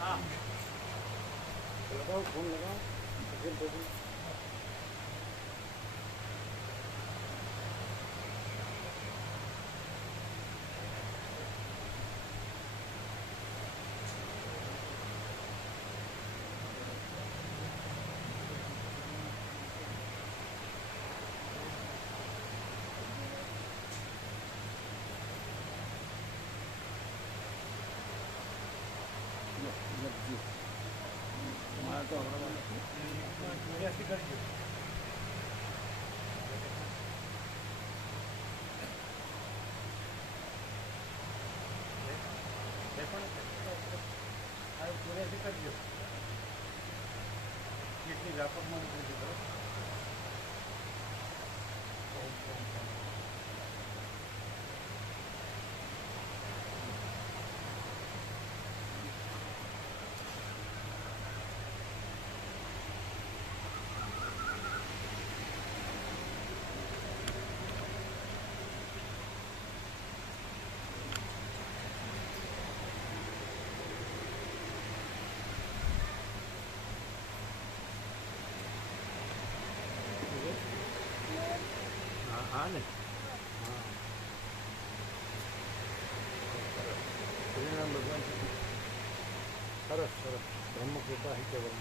हाँ लगाओ फोन लगाओ કેટલી વ્યાપકમાં નથી કરો हाँ नहीं हाँ भगवान सरस सरस ब्रह्म कृपा ही केवल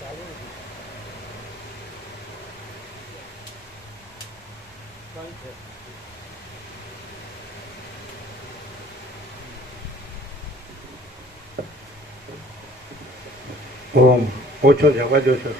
चालू कहीं थे ઓમ ઓછો છે અવાજ ઓછો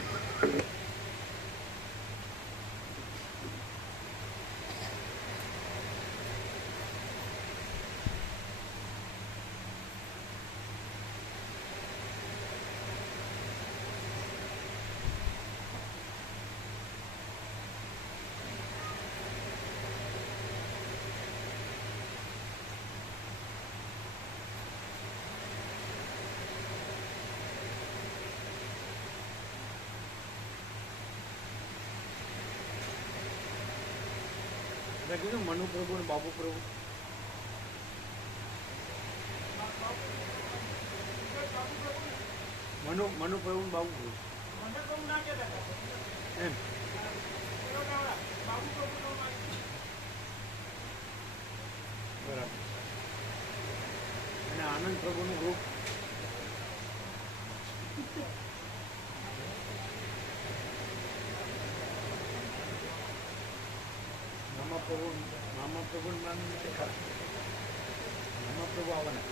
મેં કીધું મનુ પ્રભુ અને બાબુ પ્રભુ મનુ પ્રભુ ને બાબુ પ્રભુ એમ બરાબર અને આનંદ પ્રભુનું ગ્રુપ મામા પ્રભુ નામ મામા પ્રભુ આવવાના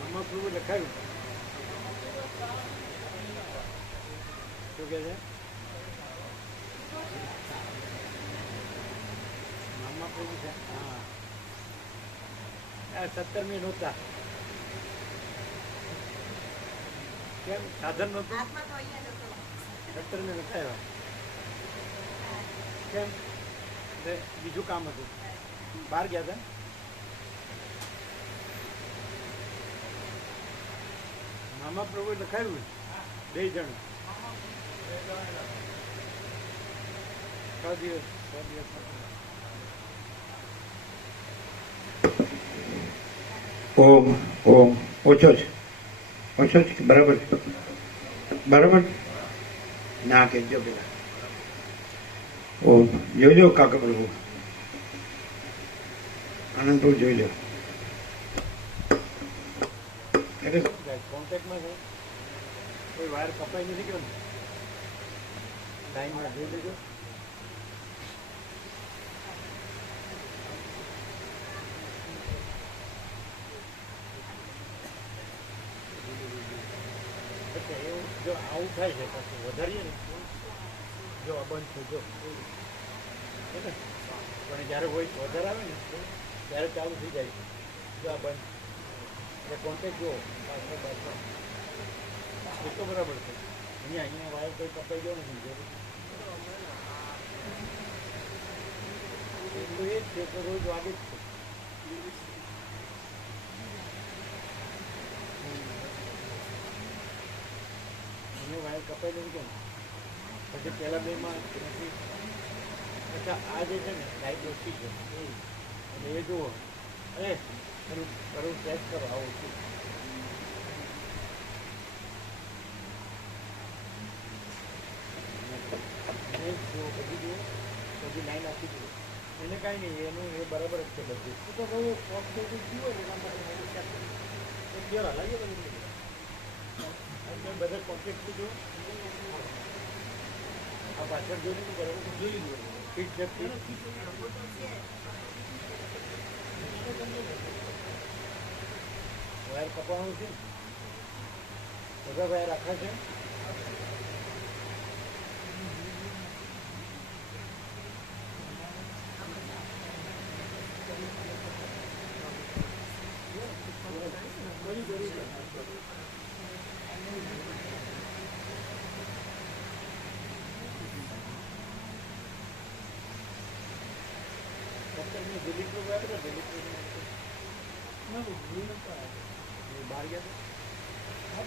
મામા પ્રભુ લખાયું શું કહે છે મામા પ્રભુ છે હા 17મી નહોતા કેમ સાધન નહોતું 17મી નહોતા એવા કેમ બીજું કામ હતું બહાર ગયા હતા મામા પ્રભુએ લખાયું 2 જણ 6 દિવસ ઓમ ઓમ ઓછો છે બરાબર બરાબર ના કહેજો પેલા ઓમ જોઈ લો કાકા પ્રભુ આનંદ પ્રભુ જોઈ લો કોન્ટેક્ટમાં છે કોઈ વાયર કપાઈ નથી ગયો ને ટાઈમમાં જોઈ લેજો એવું જો આવું થાય છે પછી વધારીએ ને જો આ બંધ છે જો પણ જ્યારે વોઇસ વધારે આવે ને ત્યારે ચાલુ થઈ જાય છે જો આ બંધ એટલે કોન્ટેક્ટ જુઓ એ તો બરાબર છે અહીંયા વાયર કોઈ કપાઈ ગયો નથી એ તો એ જ છે તો રોજ વાગે જ છે. મને વાયર કપાઈ દઉં કેમ પછી પહેલાં બેમાં નથી. અચ્છા આ જે છે ને લાઈટ ઓછી છે એટલે એ જુઓ અરે કરું ટેસ્ટ કરો આવું છું. જુઓ બધી જુઓ બધી લાઈન આપી જુઓ એને કાંઈ નહીં એનું એ બરાબર જ છે બધું. તો બહુ ફોક થઈ ગયું હોય એના માટે એક દિવસ હલાવીએ બધું બધા કોન્ટેક્ટથી જુઓ. આ પાછળ જોઈ લીધું બરાબર જોઈ લીધું ફીટ છે ફીટ. વાયર કપાવાનું છે બધા વાયર આખા છે. દિલીપ નું ગયા હતા દિલીપ બહાર ગયા હતા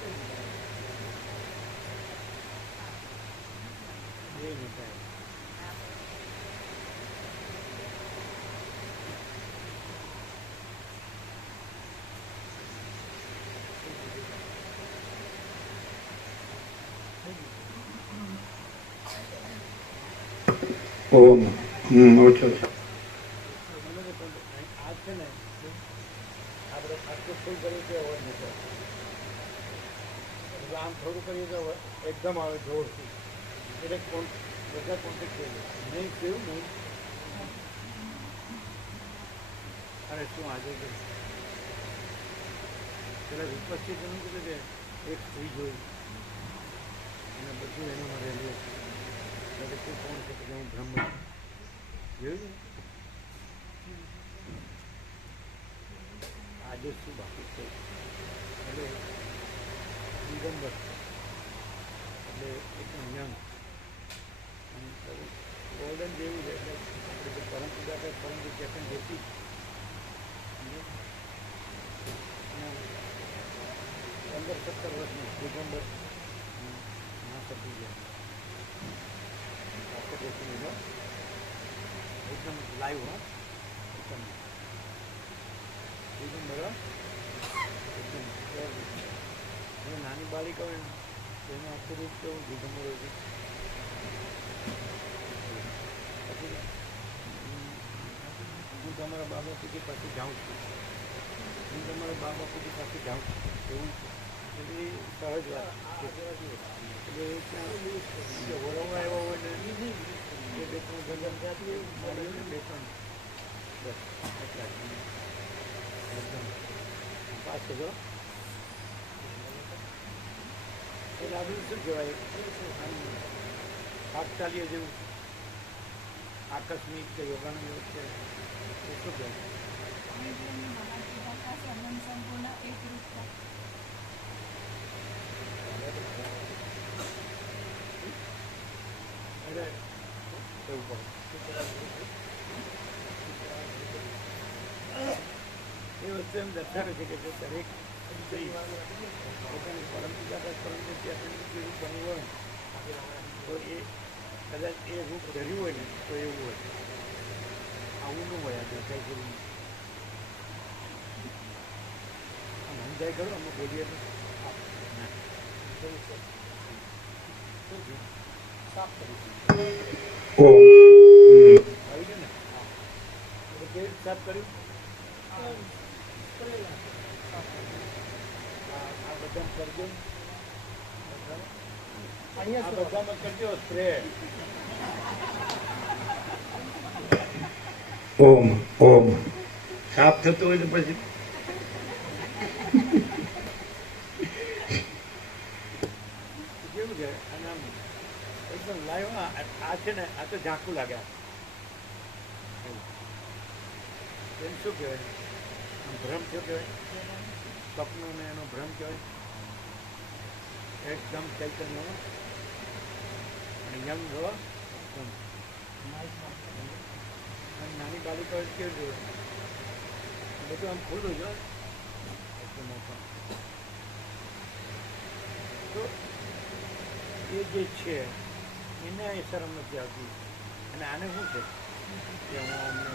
બે મિનિટ. ઓમ ઓછો છે. આ છે ને આપણે આટલું ફૂલ કર્યું છે અવાજ નથી આવતો. એટલે આમ થોડું કરીએ તો એકદમ આવે જોરથી એટલે બધા કોન્ટેક્ટ થઈ જાય નહીં કેવું નહીં. અરે શું આજે કે પેલા વિપક્ષી તમે કીધું કે એક સ્ત્રી જોઈ અને બધું એનામાં રહેલું એટલે શું કોણ છે કે હું બ્રહ્મ જોયું. આજે શું બાકી છે એટલે દિગંબર એટલે એકદમ યંગ ગોલ્ડન જેવું છે. એટલે આપણે જે પરમ પૂજા કરે પરમ વિદ્યાસન જેથી 15-17 વર્ષનું દિગંબર ના થતી ગયા આખો દેખી લીધો એકદમ લાઈવ હા એકદમ દિગંબર એકદમ નાની બાલિકા હોય ને એનું આખું રૂપ કેવું દિગંબર હોય છે. પછી હું તમારા બા બાપુજી પાસે જાઉં છું હું તમારા બા બાપુજી પાસે જાઉં છું એવું એટલે એ સહજ વાત છે. એટલે એ ત્યાં વળવા આવ્યા હોય ને એ બે ત્રણ ગંગા ત્યાંથી મળ્યું ને બે ત્રણ બસ એટલા જ એકદમ પાસે જો એટલે આપણું શું કહેવાય તાત્કાલિક જેવું આકસ્મિક કે યોગાનું એવું છે એ શું કહેવાય. એટલે એવું પડે એ વસ્તુ એમ દર્શાવે છે કે જો દરેક સ્ત્રી પોતાની પરમ પૂજા પરમ જેવું બન્યું હોય તો એ કદાચ એ રૂપ ધર્યું હોય ને તો એવું હોય આવું ન હોય. આ દેખાય જેવું આમ સમજાય ખરું અમે બોલીએ તો સાફ કરીશું આવી ગયું ને કેવી રીતે સાફ કર્યું. આ બધા કરજો અહીંયા બધામાં કરજો સ્પ્રે. ઓમ ઓમ સાફ થતું હોય તો પછી કેવું છે અને આમ એકદમ લાઈવ. આ છે ને આ તો ઝાંખું લાગે એમ શું કહેવાય આમ ભ્રમ શું કહેવાય સ્વપ્નો ને એનો ભ્રમ કહેવાય. એકદમ ચૈતન્ય અને યંગ રહો એકદમ અને નાની બાલિકાઓ કેવું જોઈએ બધું આમ ખુલ્લું જ હોય એકદમ open. તો એ જે છે એને એ શરમ નથી આવતી અને આને શું છે કે હું અમને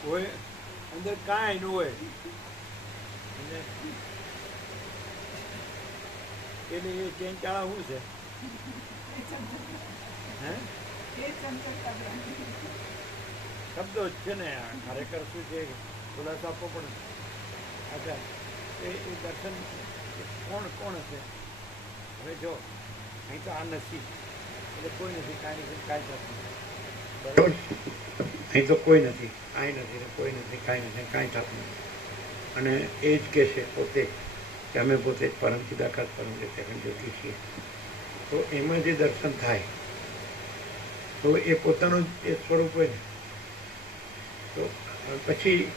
કોઈ અંદર કાંઈ ન હોય અને એટલે એ ચેન ચાળા શું છે હે શબ્દો જ છે ને આ ખરેખર શું છે ખુલાસો આપવો પડે અચ્છા એ દર્શન કોણ કોણ હશે હવે જો અહીં તો આ નથી એટલે કોઈ નથી કાંઈ નથી કાંઈ થતું બરાબર અહીં તો કોઈ નથી કાંઈ નથી ને કોઈ નથી કાંઈ નથી કાંઈ થતું નથી અને એ જ કહેશે પોતે કે અમે પોતે જ પરમ ચિદાકાશ પરમ જ્યોતિ છીએ તો એમાં જે દર્શન થાય તો એ પોતાનું જ એ સ્વરૂપ હોય ને તો પછી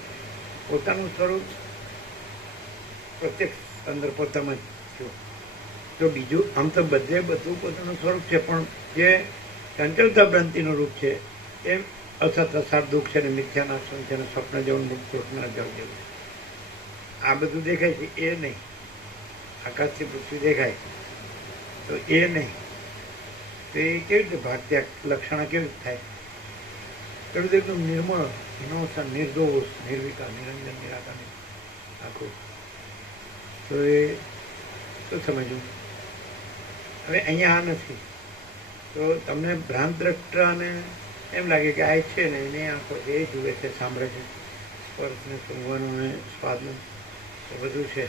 પોતાનું સ્વરૂપ પ્રત્યક્ષ અંદર પોતામાં જ થયું તો બીજું આમ તો બધું પોતાનું સ્વરૂપ છે પણ જે ચંચળતા ભ્રાંતિનું રૂપ છે એ અસત અસાર દુઃખ છે ને મિથ્યાનાશન છે ને સ્વપ્ન જેવું મુક્ત તૃષ્ણા જળ જેવું આ બધું દેખાય છે એ નહીં આકાશથી પૃથ્વી દેખાય તો એ નહીં તો એ કેવી રીતે ભાગ્યા લક્ષણા કેવી રીતે થાય ખેડૂત એકદમ નિર્મળ નિર્મોષણ નિર્દોષ નિર્વિકાર નિરંજન નિરાકાર આખું તો એ શું સમજવું હવે અહીંયા આ નથી તો તમને ભ્રાંત દ્રષ્ટાને એમ લાગે કે આ છે ને એની આંખો એ જુએ છે સાંભળે છે સ્પર્શને સૂંઘવાનું ને સ્વાદનું એ બધું છે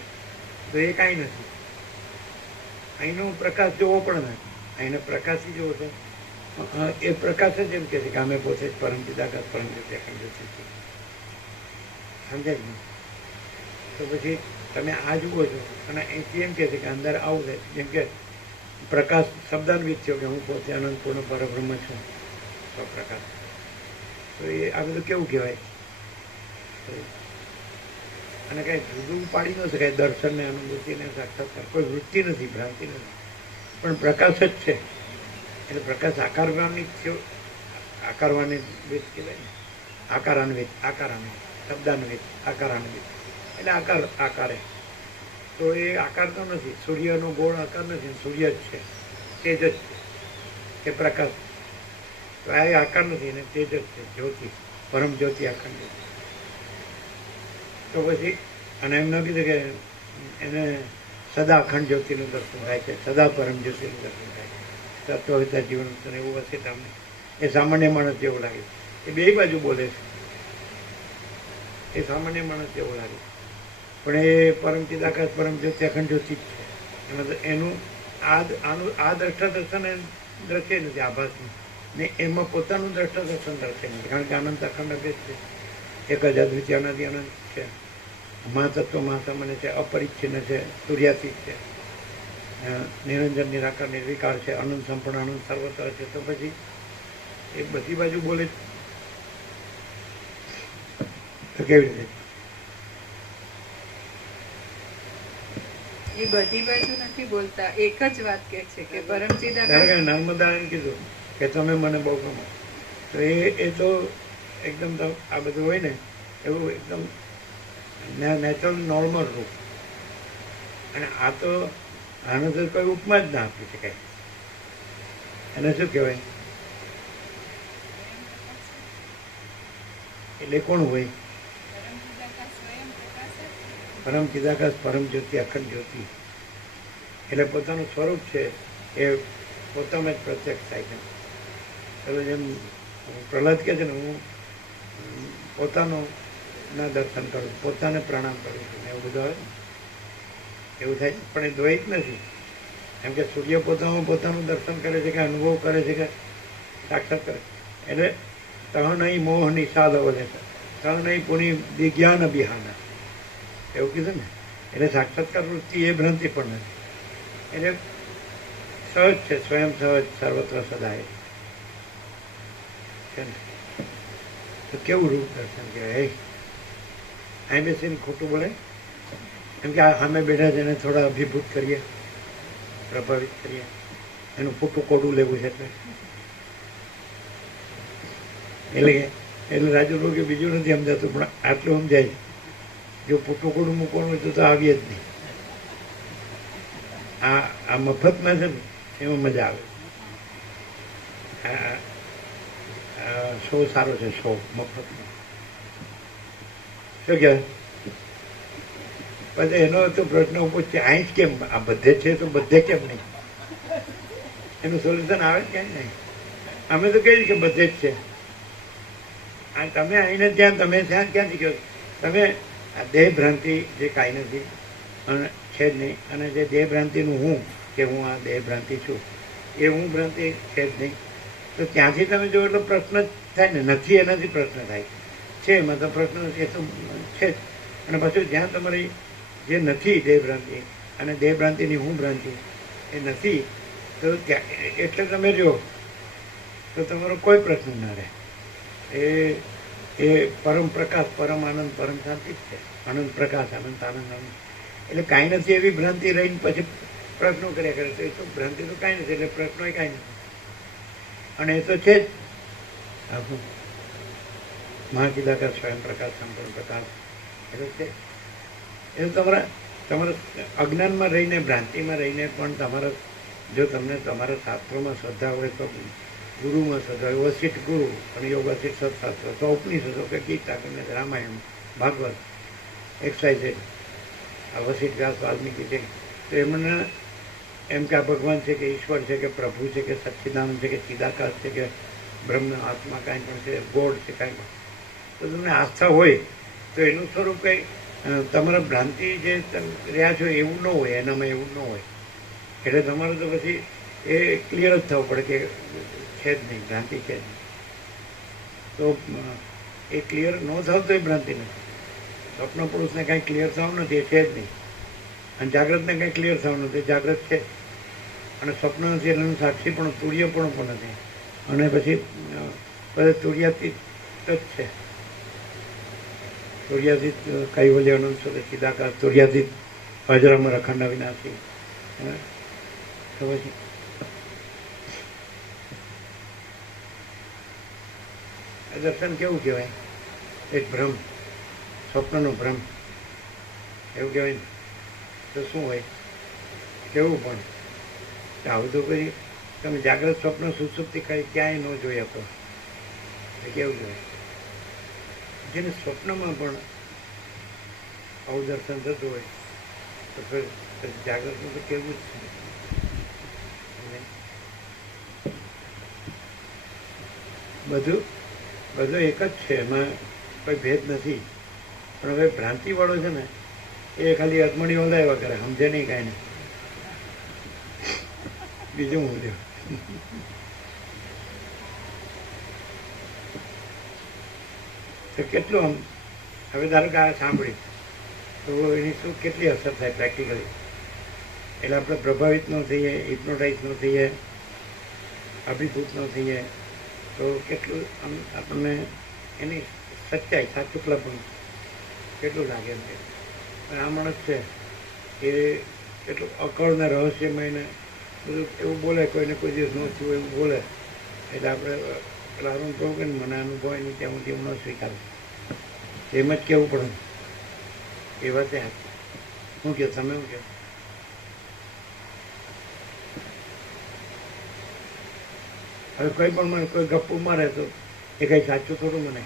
તો એ કાંઈ નથી અહીંનો પ્રકાશ જોવો પણ નથી અહીંનો પ્રકાશ જોવો છે એ પ્રકાશ જ એમ કહે છે કે અમે પોતે જ પરમ ચિદાકાશ પરમ જ્યોતિ અખંડ જ્યોતિ છીએ સમજાય ને તો પછી તમે આ જુઓ છો અને અહીંથી એમ કહે છે કે અંદર આવું છે જેમ કે પ્રકાશ શબ્દાન્વિત થયો કે હું પોતે અનંતપૂર્ણ પરબ્રહ્મ છું સ્વપ્રકાશ તો એ આ બધું કેવું કહેવાય અને કાંઈ જુદું પાડી ન શકાય દર્શનને અનુભૂતિને સાક્ષાત્કાર કોઈ વૃત્તિ નથી ભ્રાંતિ નથી પણ પ્રકાશ જ છે એટલે પ્રકાશ આકારવાન્વિત થયો આકારવાન્વિત કહેવાય ને આકારાન્વિત શબ્દાન્વિત આકારાન્વિત એટલે આકારે તો એ આકાર તો નથી સૂર્યનો ગોળ આકાર નથી સૂર્ય જ છે તેજ જ છે એ પ્રકાશ તો આ આકાર નથી અને તેજ જ છે જ્યોતિ પરમ જ્યોતિ અખંડ જ્યોતિ તો પછી અને એમ ન કીધું કે એને સદા અખંડ જ્યોતિનું દર્શન થાય છે સદા પરમ જ્યોતિનું દર્શન થાય છે તત્વતા જીવન એવું હશે તમને એ સામાન્ય માણસ જેવું લાગે એ બે બાજુ બોલે છે એ સામાન્ય માણસ જેવું લાગે પણ એ પરમ ચિદાકાશ પરમ જ્યોતિ અખંડ જ્યોતિ જ છે એમાં એનું આ દ્રષ્ટા દર્શન એ દ્રશ્ય નથી આભાસનું ને એમાં પોતાનું દ્રષ્ટા દર્શન દ્રશ્ય નથી કારણ કે અનંત અખંડ અભેદ છે એક જ અદ્વિતીય અનાદિ અનંત છે મહાતત્વ મહાસામાન્ય છે અપરિચ્છિન્ન છે સૂર્યાતીત છે નિરંજન નિરાકાર નિર્વિકાર છે અનંત સંપૂર્ણ અનંત સર્વત્ર છે તો પછી એ બધી બાજુ બોલે તો કેવી રીતે એ બધી બાજુ નથી બોલતા એક જ વાત કે છે કે પરમ ચિદાકાશ નર્મદા એમ કીધું કે તમે મને બહુ ગમો તો એ તો એકદમ આ બધું હોય ને એવું એકદમ નેચરલ નોર્મલ રૂપ અને આ તો આનો તો કોઈ ઉપમા જ ના આપી શકાય એને શું કહેવાય એટલે કોણ હોય પરમ ચિદાકાશ પરમ જ્યોતિ અખંડ જ્યોતિ એટલે પોતાનું સ્વરૂપ છે એ પોતામાં જ પ્રત્યક્ષ થાય છે એટલે જેમ પ્રહલાદ કહે છે ને હું પોતાનો ના દર્શન કરું પોતાને પ્રણામ કરું છું એવું બધું આવે એવું થાય પણ એ દ્વૈત નથી એમ કે સૂર્ય પોતાનું દર્શન કરે છે કે અનુભવ કરે છે કે સાક્ષાત કરે એટલે તહ નહીં મોહ નિષાદ અવલે તહ નહીં પુની વિજ્ઞાન અભિહાના એવું કીધું ને એટલે સાક્ષાત્કાર વૃત્તિ એ ભ્રાંતિ પણ નથી એટલે સહજ છે સ્વયં સહજ સર્વત્ર સદાય છે ને તો કેવું રૂપ દર્શન કહેવાય અહીં બેસીને ખોટું બોલે એમ કે આ સામે બેઠા છે એને થોડા અભિભૂત કરીએ, પ્રભાવિત કરીએ, એનું ફૂટું કોડું લેવું છે એટલે રાજુ કે બીજું નથી સમજાતું, પણ આટલું સમજાય જો ફૂટું કોડું મૂકવાનું હોય તો આવીએ જ નહીં. આ મફતમાં છે ને એમાં મજા આવે. શો સારો છે, શો મફતનો. શું કહેવાય? પછી એનો તો પ્રશ્ન ઉભો છે, અહીં જ કેમ આ બધે છે તો બધે કેમ નહીં? એનું સોલ્યુશન આવે જ ક્યાંય નહીં. અમે તો કહીએ કે બધે જ છે. આ તમે આવીને ત્યાં તમે ત્યાં ક્યાંથી કહો? તમે આ દેહ ભ્રાંતિ જે કાંઈ નથી અને છે જ નહીં, અને જે દેહ ભ્રાંતિનું હું કે હું આ દેહ ભ્રાંતિ છું એ હું ભ્રાંતિ છે જ નહીં, તો ત્યાંથી તમે જો એટલો પ્રશ્ન જ થાય ને. નથી એનાથી પ્રશ્ન થાય છે, એમાં તો પ્રશ્ન એ તો છે જ. અને પાછું જ્યાં તમારી જે નથી દેહ ભ્રાંતિ અને દેહ ભ્રાંતિની હું ભ્રાંતિ એ નથી, તો ત્યાં એટલે તમે જો તો તમારો કોઈ પ્રશ્ન ના રહે. એ પરમ પ્રકાશ, પરમ આનંદ, પરમ શાંતિ જ છે. આનંદ પ્રકાશ, આનંદ આનંદ આનંદ. એટલે કાંઈ નથી એવી ભ્રાંતિ રહીને પછી પ્રશ્નો કર્યા કરે તો એ તો ભ્રાંતિ તો કાંઈ નથી, એટલે પ્રશ્નો એ કાંઈ નથી. અને એ તો છે જ આપણું મહાકિદાકાર સ્વયં પ્રકાશ, સંપૂર્ણ પ્રકાશ. એટલે છે એ તમારા અજ્ઞાનમાં રહીને, ભ્રાંતિમાં રહીને પણ તમારા જો તમને તમારા શાસ્ત્રોમાં શ્રદ્ધા હોય તો ગુરુમાં શ્રદ્ધા હોય, વસિષ્ઠ ગુરુ અને યોગ વસિષ્ઠ સત્શાસ્ત્ર, તો ઉપનિષદો કે ગીતા કે રામાયણ, ભાગવત, એક્સાઇઝેડ, આ વસિષ્ઠ વ્યાસ વાલ્મીકી છે, તો એમને એમ કે આ ભગવાન છે કે ઈશ્વર છે કે પ્રભુ છે કે સચ્ચિદાનંદ છે કે ચિદાકાશ છે કે બ્રહ્મ આત્મા કાંઈ પણ છે, ગોડ છે કાંઈ પણ, તો તમને આસ્થા હોય તો એનું સ્વરૂપ કંઈ તમારા ભ્રાંતિ જે રહ્યા છો એવું ન હોય, એનામાં એવું ન હોય. એટલે તમારે તો પછી એ ક્લિયર જ થવું પડે કે છે જ નહીં, ભ્રાંતિ છે જ નહીં. તો એ ક્લિયર ન થાવ તો એ ભ્રાંતિ નથી. સ્વપ્ન પુરુષને કાંઈ ક્લિયર થવાનું નથી, એ છે જ નહીં. અને જાગ્રતને કંઈ ક્લિયર થવાનું નથી, જાગ્રત છે. અને સ્વપ્ન નથી એટલે એનું સાક્ષી પણ તુર્યપણું પણ નથી. અને પછી બધા તુર્યાતીત જ છે. તુર્યાતીત કૈવલ્ય અનંત સુરે ચિદાકાશ, તુર્યાતીત અજરામર અખંડ અવિનાશી. તો પછી દર્શન કેવું કહેવાય? એક ભ્રમ, સ્વપ્નનો ભ્રમ એવું કહેવાય ને. તો શું હોય? કેવું પણ આવું તો પછી તમે જાગ્રત સ્વપ્ન સુસુપ્તિ કઈ ક્યાંય ન જોઈ શકો. એ કેવું કહેવાય? જેને સ્વપ્નમાં પણ આવું દર્શન થતું હોય તો ફરી જાગ્રતનું તો કેવું જ છે. બધું એક જ છે, એમાં કોઈ ભેદ નથી. પણ હવે ભ્રાંતિવાળો છે ને એ ખાલી અજમણી ઓલાવ્યા કરે, સમજે નહીં કાંઈ નહીં. બીજું હું જો તો કેટલું આમ હવે ધારો કે આ સાંભળી તો એની શું કેટલી અસર થાય પ્રેક્ટિકલી. એટલે આપણે પ્રભાવિત ન થઈએ, હિપ્નોટાઇઝ ન થઈએ, અભિભૂત ન થઈએ, તો કેટલું આમ આપણને એની સચ્ચાઈ, સાચુકલા પણ કેટલું લાગે એમ. પણ આ માણસ છે એ કેટલું અકળ ને રહસ્યમય ને બધું એવું બોલે, કોઈને કોઈ દિવસ ન થયું એવું બોલે. એટલે આપણે પ્રારંભ કહું કે મને અનુભવ નહીં ત્યાં સુધી હું ન સ્વીકારું, એમ જ કહેવું પડે. એ વાત શું કહો તમે? શું કહો? હવે કોઈ પણ મને કોઈ ગપ્પુ મારે તો એ કંઈ સાચું થોડું મને.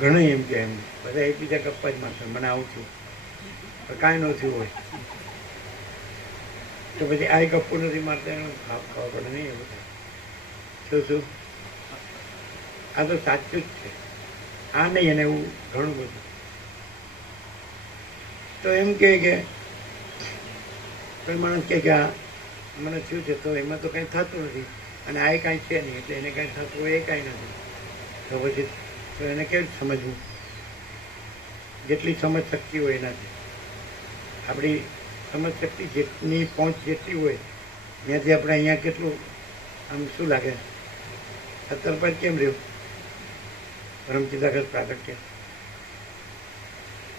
ઘણા એમ કે એમ બધા એકબીજા ગપ્પા જ મારશે, મને આવું થયું પણ કાંઈ ન થયું હોય તો પછી આ ગપ્પુ નથી મારતા એનો ખબર પડે નહીં. એવું થાય શું આ તો સાચું જ છે, આ નહીં. અને એવું ઘણું બધું તો એમ કે કોઈ માણસ કે આ મને થયું છે તો એમાં તો કંઈ થતું નથી, અને આ કાંઈ છે નહીં એટલે એને કાંઈ થતું હોય એ કાંઈ નથી. તો પછી તો એને કેવી સમજવું? જેટલી સમજ શક્તિ હોય એનાથી. આપણી સમજ શક્તિ જેટલી પહોંચ જેટલી હોય ત્યાંથી આપણે અહીંયા કેટલું આમ શું લાગે? 17 કેમ રહ્યું? પરમ ચિદાકાશ પ્રાગટ્ય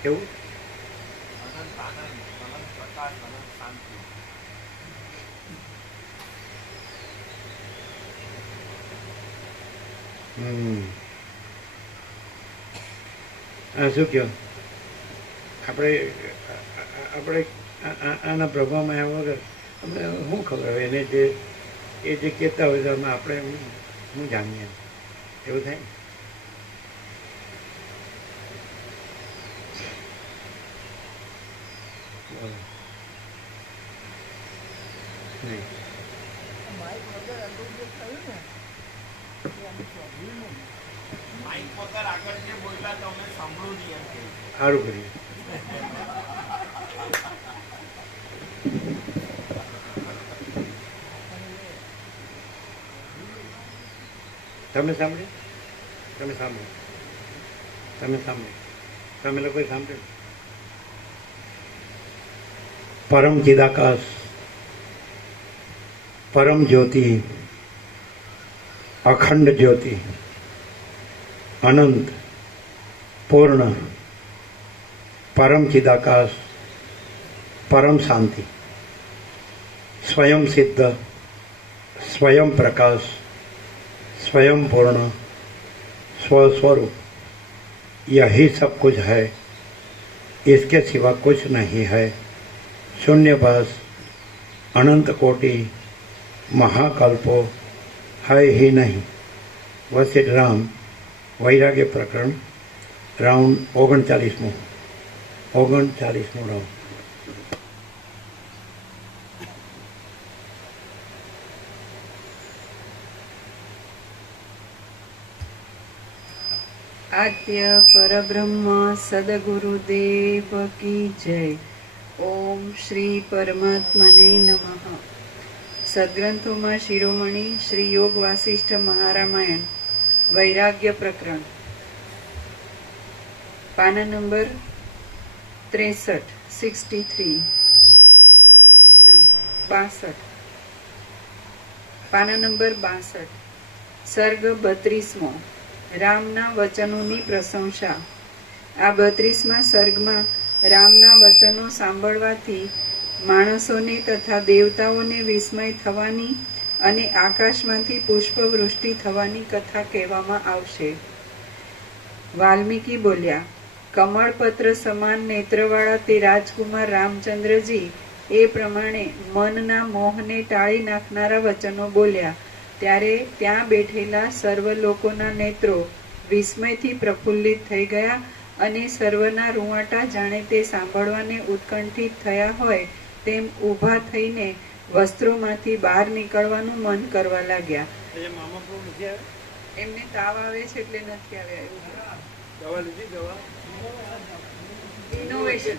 કેવું અનંત આનંદ, અનંત પ્રકાશ, અનંત શાંતિ. શું કહો આપણે આપણે આના પ્રભાવમાં આવ્યા વગર અમને શું ખબર હોય એને જે એ જે કહેતા હોય તો આપણે શું જાણીએ એવું થાય નહીં. માઇક વગર આગળ જે બોલતા તો અમે સાંભળવું નહીં એમ કહ્યું. સારું કર્યું. તમે સાંભળ્યું તમે સાંભળ્યું તમે સાંભળ્યું તમે લોકોએ સાંભળ્યું. પરમ ચિદાકાશ પરમ જ્યોતિ અખંડ જ્યોતિ અનંત પૂર્ણ પરમ ચિદાકાશ પરમ શાંતિ स्वयं सिद्ध स्वयं प्रकाश स्वयं पूर्ण स्वस्वरूप यही सब कुछ है, इसके सिवा कुछ नहीं है. शून्यभास अनंत कोटि महाकल्पो है ही नहीं. वशिष्ठ राम वैराग्य प्रकरण राउंड 39 राउंड. आद्य परब्रह्म सद्गुरुदेव की जय. ओम श्री परमात्मने नमः. सद्ग्रंथों शिरोमणि श्री योग वासिष्ठ महारामायण वैराग्य प्रकरण पाना नंबर 63 पाना नंबर 62 सर्ग 32 રામના વચનોની પ્રશંસા. આ 32મા સર્ગમાં રામના વચનો સાંભળવાથી માણસોને તથા દેવતાઓને વિસ્મય થવાની અને આકાશમાંથી પુષ્પવૃષ્ટિ થવાની કથા કહેવામાં આવશે. વાલ્મીકી બોલ્યા, કમળપત્ર સમાન નેત્રવાળા તે રાજકુમાર રામચંદ્રજી એ પ્રમાણે મનના મોહને ટાળી નાખનારા વચનો બોલ્યા. ત્યારે ત્યાં બેઠેલા સર્વ લોકોના નેત્રો વિસ્મયથી પ્રફુલ્લિત થઈ ગયા અને સર્વના રૂંવાટા જાણે તે સાંભળવાને ઉત્કંઠિત થયા હોય તેમ ઊભા થઈને વસ્ત્રોમાંથી બહાર નીકળવાનું મન કરવા લાગ્યા. એમને તાવ આવે છે એટલે નથી આવ્યા. રિનોવેશન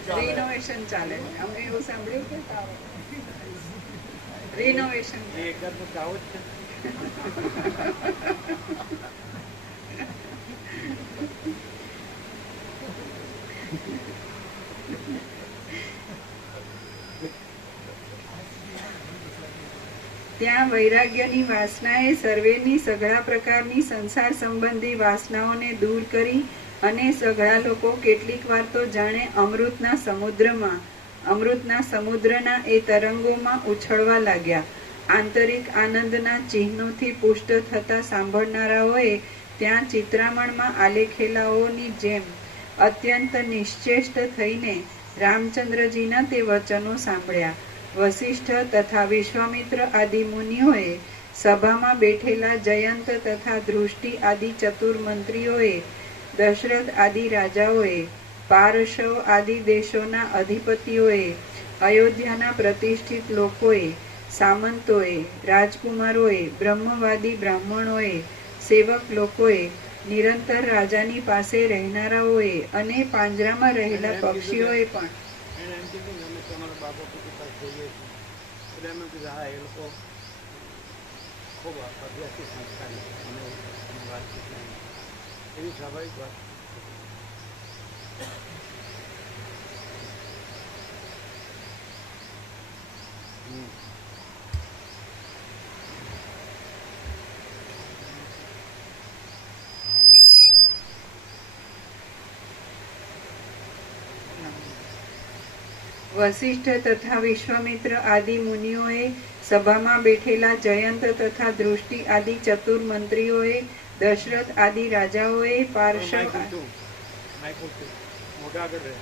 ચાલે છે. અમને એવું સાંભળ્યું કે તાવ રિનોવેશન ત્યાં વૈરાગ્યની વાસનાએ સર્વેની સઘળા પ્રકારની સંસાર સંબંધી વાસનાઓને દૂર કરી અને સઘળા લોકો કેટલીક વાર તો જાણે અમૃતના સમુદ્રના એ તરંગોમાં ઉછળવા લાગ્યા. આંતરિક આનંદના ચિહ્નોથી પુષ્ટ થતા સાંભળનારાઓએ ત્યાં ચિત્રામણમાં આલેખેલાઓની જેમ અત્યંત નિશ્ચેષ્ટ થઈને રામચંદ્રજીના તે વચનો સાંભળ્યા. વશિષ્ઠ તથા વિશ્વામિત્ર આદિ મુનિઓએ, સભામાં બેઠેલા જયંત તથા દૃષ્ટિ આદિ ચતુર મંત્રીઓએ, દશરથ આદિ રાજાઓએ, પારશવ આદિ દેશોના અધિપતિઓએ, અયોધ્યાના પ્રતિષ્ઠિત લોકોએ, સામંતોએ, રાજકુમારોએ, બ્રહ્મવાદી બ્રાહ્મણોએ, સેવક લોકોએ, નિરંતર રાજાની પાસે રહેનારાઓએ અને પાંજરામાં રહેલા પક્ષીઓએ પણ એવી સ્વાભાવિક વાત. વસિષ્ઠ તથા વિશ્વામિત્ર આદિ મુનિઓએ, સભામાં બેઠેલા જયંત તથા દૃષ્ટિ આદિ ચતુર મંત્રીઓએ, દશરથ આદિ રાજાઓએ, પાર્શ્વ મોટા આગળ રહે.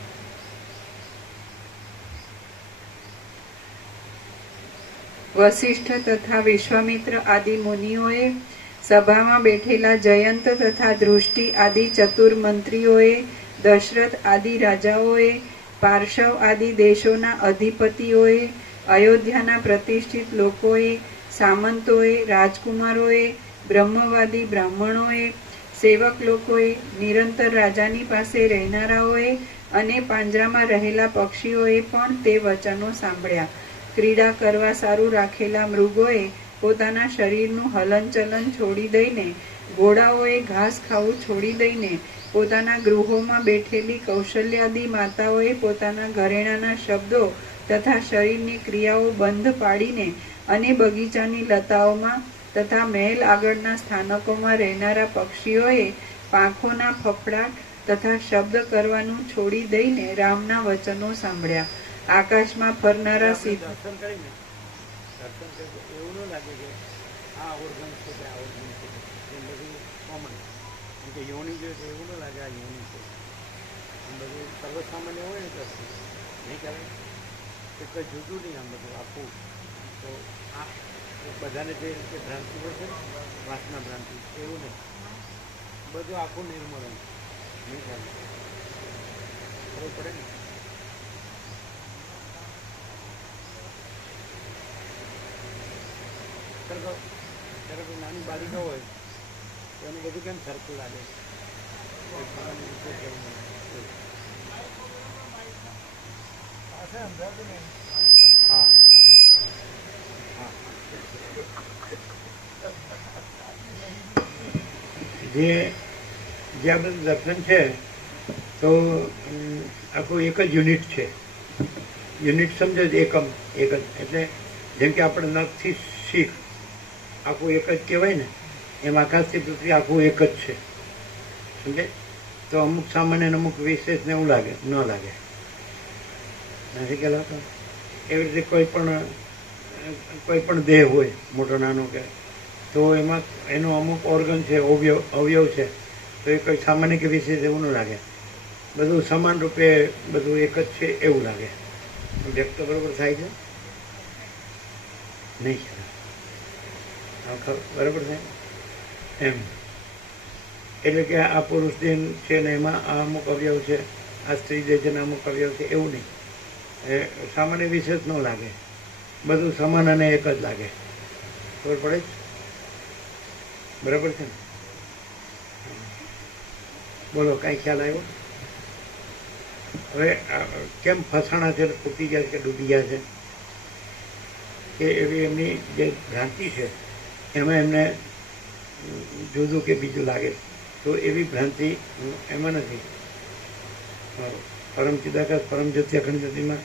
વસિષ્ઠ તથા વિશ્વામિત્ર આદિ મુનિઓએ, સભામાં બેઠેલા જયંત તથા દૃષ્ટિ આદિ ચતુર મંત્રીઓએ, દશરથ આદિ રાજાઓએ, પાર્શવ આદિ દેશોના અધિપતિઓએ, અયોધ્યાના પ્રતિષ્ઠિત લોકોએ, સામંતોએ, રાજકુમારોએ, બ્રહ્મવાદી બ્રાહ્મણોએ, સેવક લોકોએ, નિરંતર રાજાની પાસે રહેનારાઓએ અને પાંજરામાં રહેલા પક્ષીઓએ પણ તે વચનો સાંભળ્યા. ક્રીડા કરવા સારું રાખેલા મૃગોએ પોતાના શરીરનું હલનચલન છોડી દઈને, ઘોડાઓએ ઘાસ ખાવું છોડી દઈને, પોતાના ગૃહોમાં બેઠેલી કૌશલ્યાદી માતાઓએ પોતાના ઘરેણાના શબ્દો તથા શરીરની ક્રિયાઓ બંધ પાડીને અને બગીચાની લતાઓમાં તથા મહેલ આગળના સ્થાનકોમાં રહેનારા પક્ષીઓએ પાંખોના ફફડાટ તથા શબ્દ કરવાનું છોડી દઈને રામના વચનો સાંભળ્યા. આકાશમાં ફરનારા દર્શન કરીને એવું ન લાગે કે આ ઓર્ગન છે કે આ ઓર્ગન છે, એ બધું કોમન. કેમ કે યોની જોઈએ તો એવું ન લાગે આ યોની છે. આમ બધું સર્વસામાન્ય હોય ને તો નહીં કહેવાય કે કંઈ જુદું નહીં આમ બધું આખું. તો આ બધાને જે રીતે ભ્રાંતિ હોય છે ને, વાસના ભ્રાંતિ, એવું નહીં. બધું આખું નિર્મળ નહીં ખ્યાલ ખબર પડે ને. ત્યારે કોઈ નાની બાલિકા હોય તો એને બધું કેમ સરખું લાગે? હા હા. જે આ બધું દર્શન છે તો આખું એક જ યુનિટ છે. યુનિટ સમજો એકમ એક જ. એટલે જેમ કે આપણે નખથી શીખ આખું એક જ કહેવાય ને, એમ આકાશથી પૃથ્વી આખું એક જ છે. સમજે? તો અમુક સામાન્ય અમુક વિશેષને એવું લાગે, ન લાગે. નથી કહેવાતો? એવી રીતે કોઈ પણ દેહ હોય મોટો નાનો કે, તો એમાં એનો અમુક ઓર્ગન છે, અવયવ છે, તો એ કોઈ સામાન્ય કે વિશેષ એવું ન લાગે. બધું સમાન રૂપે બધું એક જ છે એવું લાગે. વ્યક્ત બરોબર થાય છે? નહીં બરાબર થાય એમ. એટલે કે આ પુરુષ દેહ છે ને એમાં આ અમુક અવયવ છે, આ સ્ત્રી દેહ છે ને અમુક અવયવ છે, એવું નહીં. એ સામાન્ય વિશેષ ન લાગે, બધું સમાન અને એક જ લાગે. ખબર પડે છે? બરાબર છે ને? બોલો, કાંઈ ખ્યાલ આવ્યો? હવે કેમ ફસાણા છે, ફૂટી ગયા છે, ડૂબી ગયા છે? કે એવી એમની જે ભ્રાંતિ છે એમાં એમને જુદું કે બીજું લાગે. તો એવી ભ્રાંતિ એમાં નથી. પરમ ચિદાકાશ પરમ જ્યોતિ અખંડ જ્યોતિમાં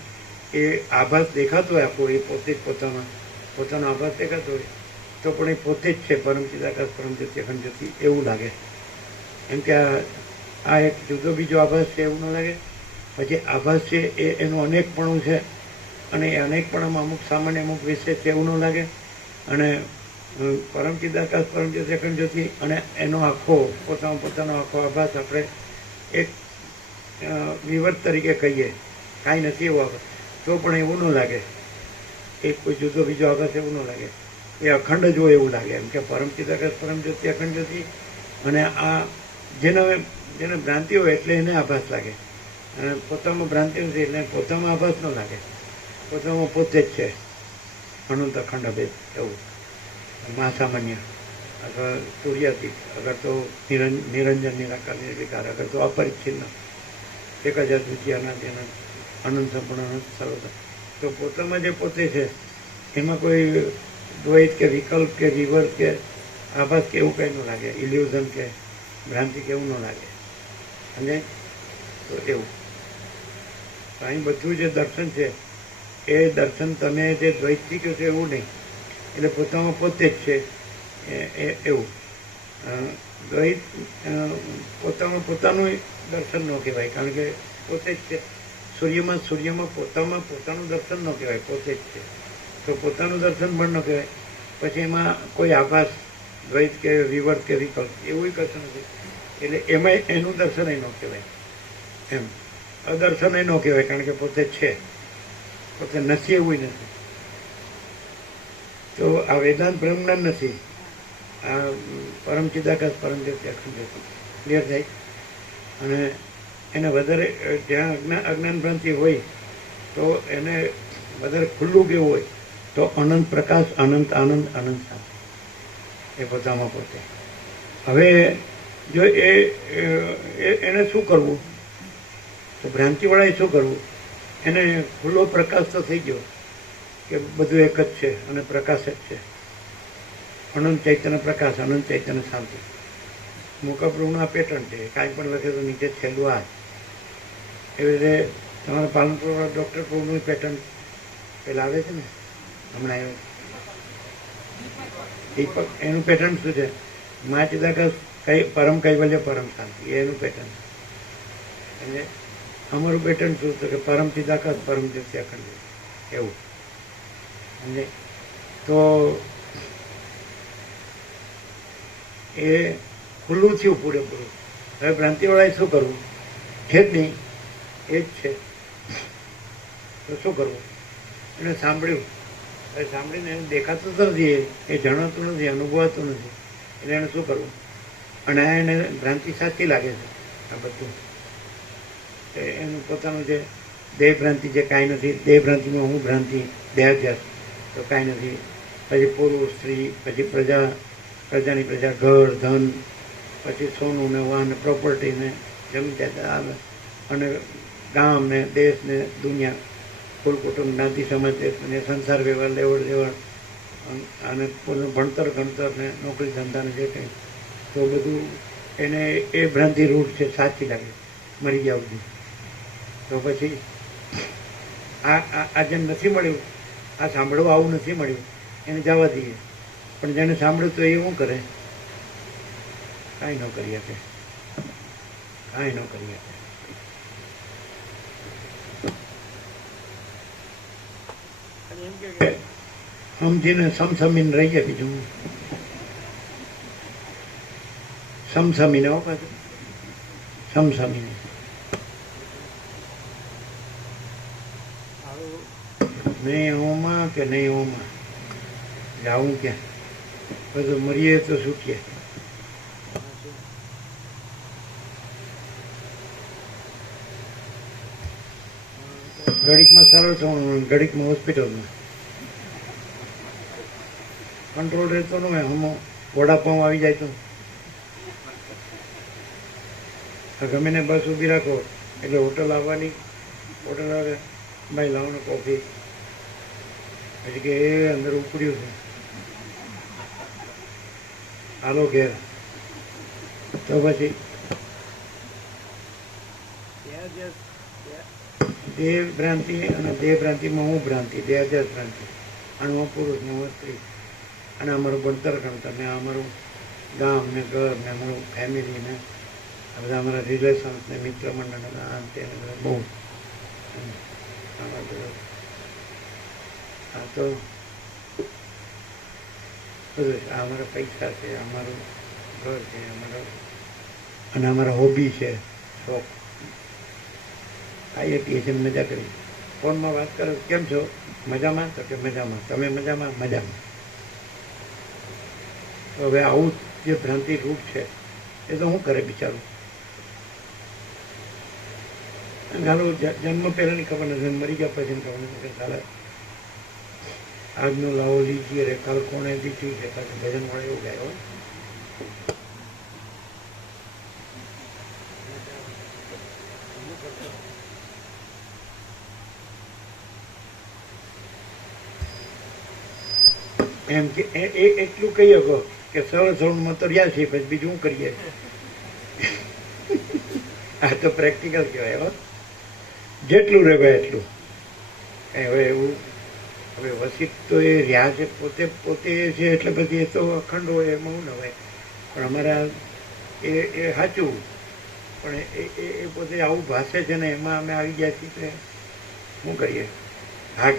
એ આભાસ દેખાતો હોય આખો, એ પોતે જ પોતાનો આભાસ દેખાતો હોય તો પણ એ પોતે જ છે પરમ ચિદાકાશ પરમ જ્યોતિ અખંડ જ્યોતિ એવું લાગે. એમ કે આ એક જુદો બીજો આભાસ છે એવું ન લાગે. પછી આભાસ છે એ એનું અનેકપણું છે અને એ અનેકપણામાં અમુક સામાન્ય અમુક વિશેષ છે એવું ન લાગે. અને પરમ ચિદાકાશ પરમ જ્યોતિ અખંડ જ્યોતિ અને એનો આખો પોતાનો આખો આભાસ આપણે એક વિવર્ત તરીકે કહીએ, કાંઈ નથી એવું આભાસ, તો પણ એવું ન લાગે. એ કોઈ જુદો બીજો આભાસ એવું ન લાગે. એ અખંડ જ હોય એવું લાગે. એમ કે પરમ ચિદાકાશ પરમ જ્યોતિ અખંડ જ્યોતિ અને આ જેને ભ્રાંતિ હોય એટલે એને આભાસ લાગે. અને પોતામાં ભ્રાંતિ નથી એટલે પોતામાં આભાસ ન લાગે. પોતામાં પોતે જ છે અનંત અખંડ અભેદ એવું. મહાસામાન્ય અથવા સૂર્યાતીત, અગર તો નિરંજન નિરાકાર નિર્વિકાર, અગર તો અપરિચ્છિન્ન એક જ અદ્વિતીયના જેના અનંત સંપૂર્ણ સર્વતા. તો પોતામાં જે પોતે છે એમાં કોઈ દ્વૈત કે વિકલ્પ કે વિવર્ત કે આભાસ કે એવું કંઈ ન લાગે. ઇલ્યુઝન કે ભ્રાંતિ કે એવું ન લાગે. સમજાય? તો એવું અહીં બધું જે દર્શન છે એ દર્શન તમે જે દ્વૈતથી કહો છો એવું નહીં. એટલે પોતામાં પોતે જ છે એવું. દ્વૈત પોતામાં પોતાનું દર્શન ન કહેવાય, કારણ કે પોતે જ છે. સૂર્યમાં પોતાનું દર્શન ન કહેવાય, પોતે જ છે. તો પોતાનું દર્શન પણ ન કહેવાય. પછી એમાં કોઈ આભાસ, દ્વૈત કે વિવર્ત કે વિકલ્પ એવું કશું નથી. એટલે એમાં એનું દર્શન ન કહેવાય. એમ અદર્શન ન કહેવાય, કારણ કે પોતે છે, પોતે નથી એવું નથી. તો આ વેદાંત બ્રહ્મજ્ઞાન નથી, આ પરમ ચિદાકાશ પરમ જ્યોતિ અખંડ જ્યોતિ ક્લિયર થાય. અને એને વધારે જ્યાં અજ્ઞાન ભ્રાંતિ હોય તો એને વધારે ખુલ્લું કેવું હોય તો અનંત પ્રકાશ, અનંત આનંદ, અનંત શાંતિ એ પોતામાં પોતે. હવે જો એને શું કરવું, તો ભ્રાંતિવાળાએ શું કરવું, એને ખુલ્લો પ્રકાશ તો થઈ ગયો કે બધું એક જ છે અને પ્રકાશ જ છે, અનંત ચૈતન્ય પ્રકાશ, અનંત ચૈતન્ય શાંતિ. મુકાપ્રભુનું આ પેટર્ન છે, કાંઈ પણ લખે તો નીચે છેલ્લું આ. એવી રીતે તમારા પાલનપુર ડૉક્ટર પ્રભુનું પેટર્ન પેલા આવે છે ને, હમણાં એવું દીપક, એનું પેટર્ન શું છે? મા ચિદાકાશ પરમ કૈવલ્ય પરમ શાંતિ, એનું પેટર્ન. અને અમારું પેટર્ન શું છે કે પરમ ચિદાકાશ પરમ જ્યોતિ અખંડ એવું. સમજે? તો એ ખુલ્લું થયું પૂરેપૂરું. હવે ભ્રાંતિવાળાએ શું કરવું? છે જ નહીં, એ જ છે, તો શું કરવું? એને સાંભળ્યું, હવે સાંભળીને એને દેખાતું તો નથી, એ જણાતું નથી, અનુભવાતું નથી, એટલે એને શું કરવું? અને આ એને ભ્રાંતિ સાચી લાગે છે આ બધું. એનું પોતાનું જે દેહ ભ્રાંતિ જે કાંઈ નથી, દેહ ભ્રાંતિમાં હું ભ્રાંતિ, દેહાધ્યાસ તો કાંઈ નથી. પછી પુરુષ, સ્ત્રી, પછી પ્રજાની પ્રજા, ઘર, ધન, પછી સોનું ને વાહન ને પ્રોપર્ટી ને જમીન જાયદાદ અને ગામ ને દેશ ને દુનિયા, કુલ કુટુંબ, જ્ઞાતિ, સમાજ, દેશ ને સંસાર વ્યવહાર, લેવડ દેવડ અને ભણતર ગણતર ને નોકરી ધંધા ને જે કંઈ, તો બધું એને એ ભ્રાંતિ રૂઢ છે, સાચી લાગે મરી ગયા સુધી. તો પછી આ જેમ નથી મળ્યું, આ સાંભળવા આવું નથી મળ્યું, એને જવા દઈએ. પણ જેને સાંભળ્યું તો એ શું કરે? કાંઈ ન કરી શકે, કાંઈ ન કરી શકે. એમ કે સમજીને સમસમીને રહીએ, બીજું સમસમીને હો, પાછું સમસમીને. નહીં હોમાં કે નહીં હોમાં જાવું ક્યાં? બધું મરીએ તો છૂટીએ. ઘડીકમાં સરળ થવાનું, ઘડીકમાં હોસ્પિટલમાં કંટ્રોલ રહેતો ન હોય. હમો વડાપાઉં આવી જાય તો ગમે ને બસ ઊભી રાખો એટલે હોટલ આવવાની, હોટલ આવે, ભાઈ લાવો ને કોફી, પછી કે એ અંદર ઉપડ્યું છે, હાલો ઘેર. તો પછી દેહ ભ્રાંતિ અને દેહ ભ્રાંતિમાં હું ભ્રાંતિ, દેહાધ્યાસ ભ્રાંતિ, અને હું પુરુષ ને હું સ્ત્રી, અને અમારું ભણતર ગણતર ને અમારું ગામ ને ઘર ને અમારું ફેમિલી ને આ બધા અમારા રિલેશન્સ ને મિત્ર મંડળ આ તે બહુ. આ તો બધું આ અમારા પૈસા છે, અમારું ઘર છે, અમારો અને અમારા હોબી છે, શોખ. આવીએ છીએ છે, મજા કરી. ફોનમાં વાત કરો, કેમ છો? મજામાં? તો કે મજામાં. તમે મજામાં? મજામાં. તો હવે આવું જે ભ્રાંતિ રૂપ છે એ તો શું કરે બિચારું? ગાલો જન્મ પહેલાની ખબર નથી, મરી ગયા પછી ખબર નથી. સારા આજનો લાવો લીજીએ રે, કાલ કોણે દીધી છે, પાછું ભજન મળે એવું ગાય હોય. એમ કે એટલું કહી શકો કે સરળ સરળમાં તો રહ્યા છે, પછી બીજું શું કરીએ? આ તો પ્રેક્ટિકલ કહેવાય. હવે જેટલું રહેવાય એટલું. હવે એવું હવે વસિત તો એ રહ્યા છે, પોતે છે એટલે પછી એ તો અખંડ હોય, એમાં શું ન હોય. પણ અમારા એ સાચું, પણ એ પોતે આવું ભાષે છે ને, એમાં અમે આવી ગયા છીએ. શું કરીએ? હા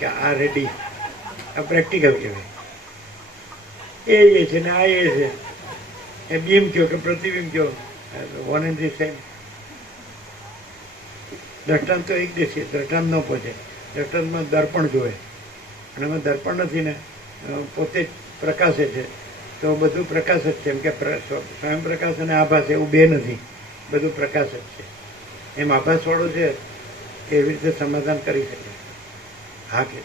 કે આ રેડી, આ પ્રેક્ટિકલ કહેવાય. એ છે ને આ એ છે, એ બીમ કયો કે પ્રતિબિંબ કયો, વન એન્ડ ધી સેમ. દ્રષ્ટાંત તો એક દેશી, દ્રષ્ટાંત ન પહોંચે. દ્રષ્ટાંતમાં દર્પણ જોવે, અને એમાં દર્પણ નથી ને, પોતે જ પ્રકાશે છે, તો બધું પ્રકાશ જ છે. એમ કે સ્વયં પ્રકાશ અને આભાસ એવું બે નથી, બધું પ્રકાશ જ છે. એમ આભાસવાળો છે એવી રીતે સમાધાન કરી શકે. હા કે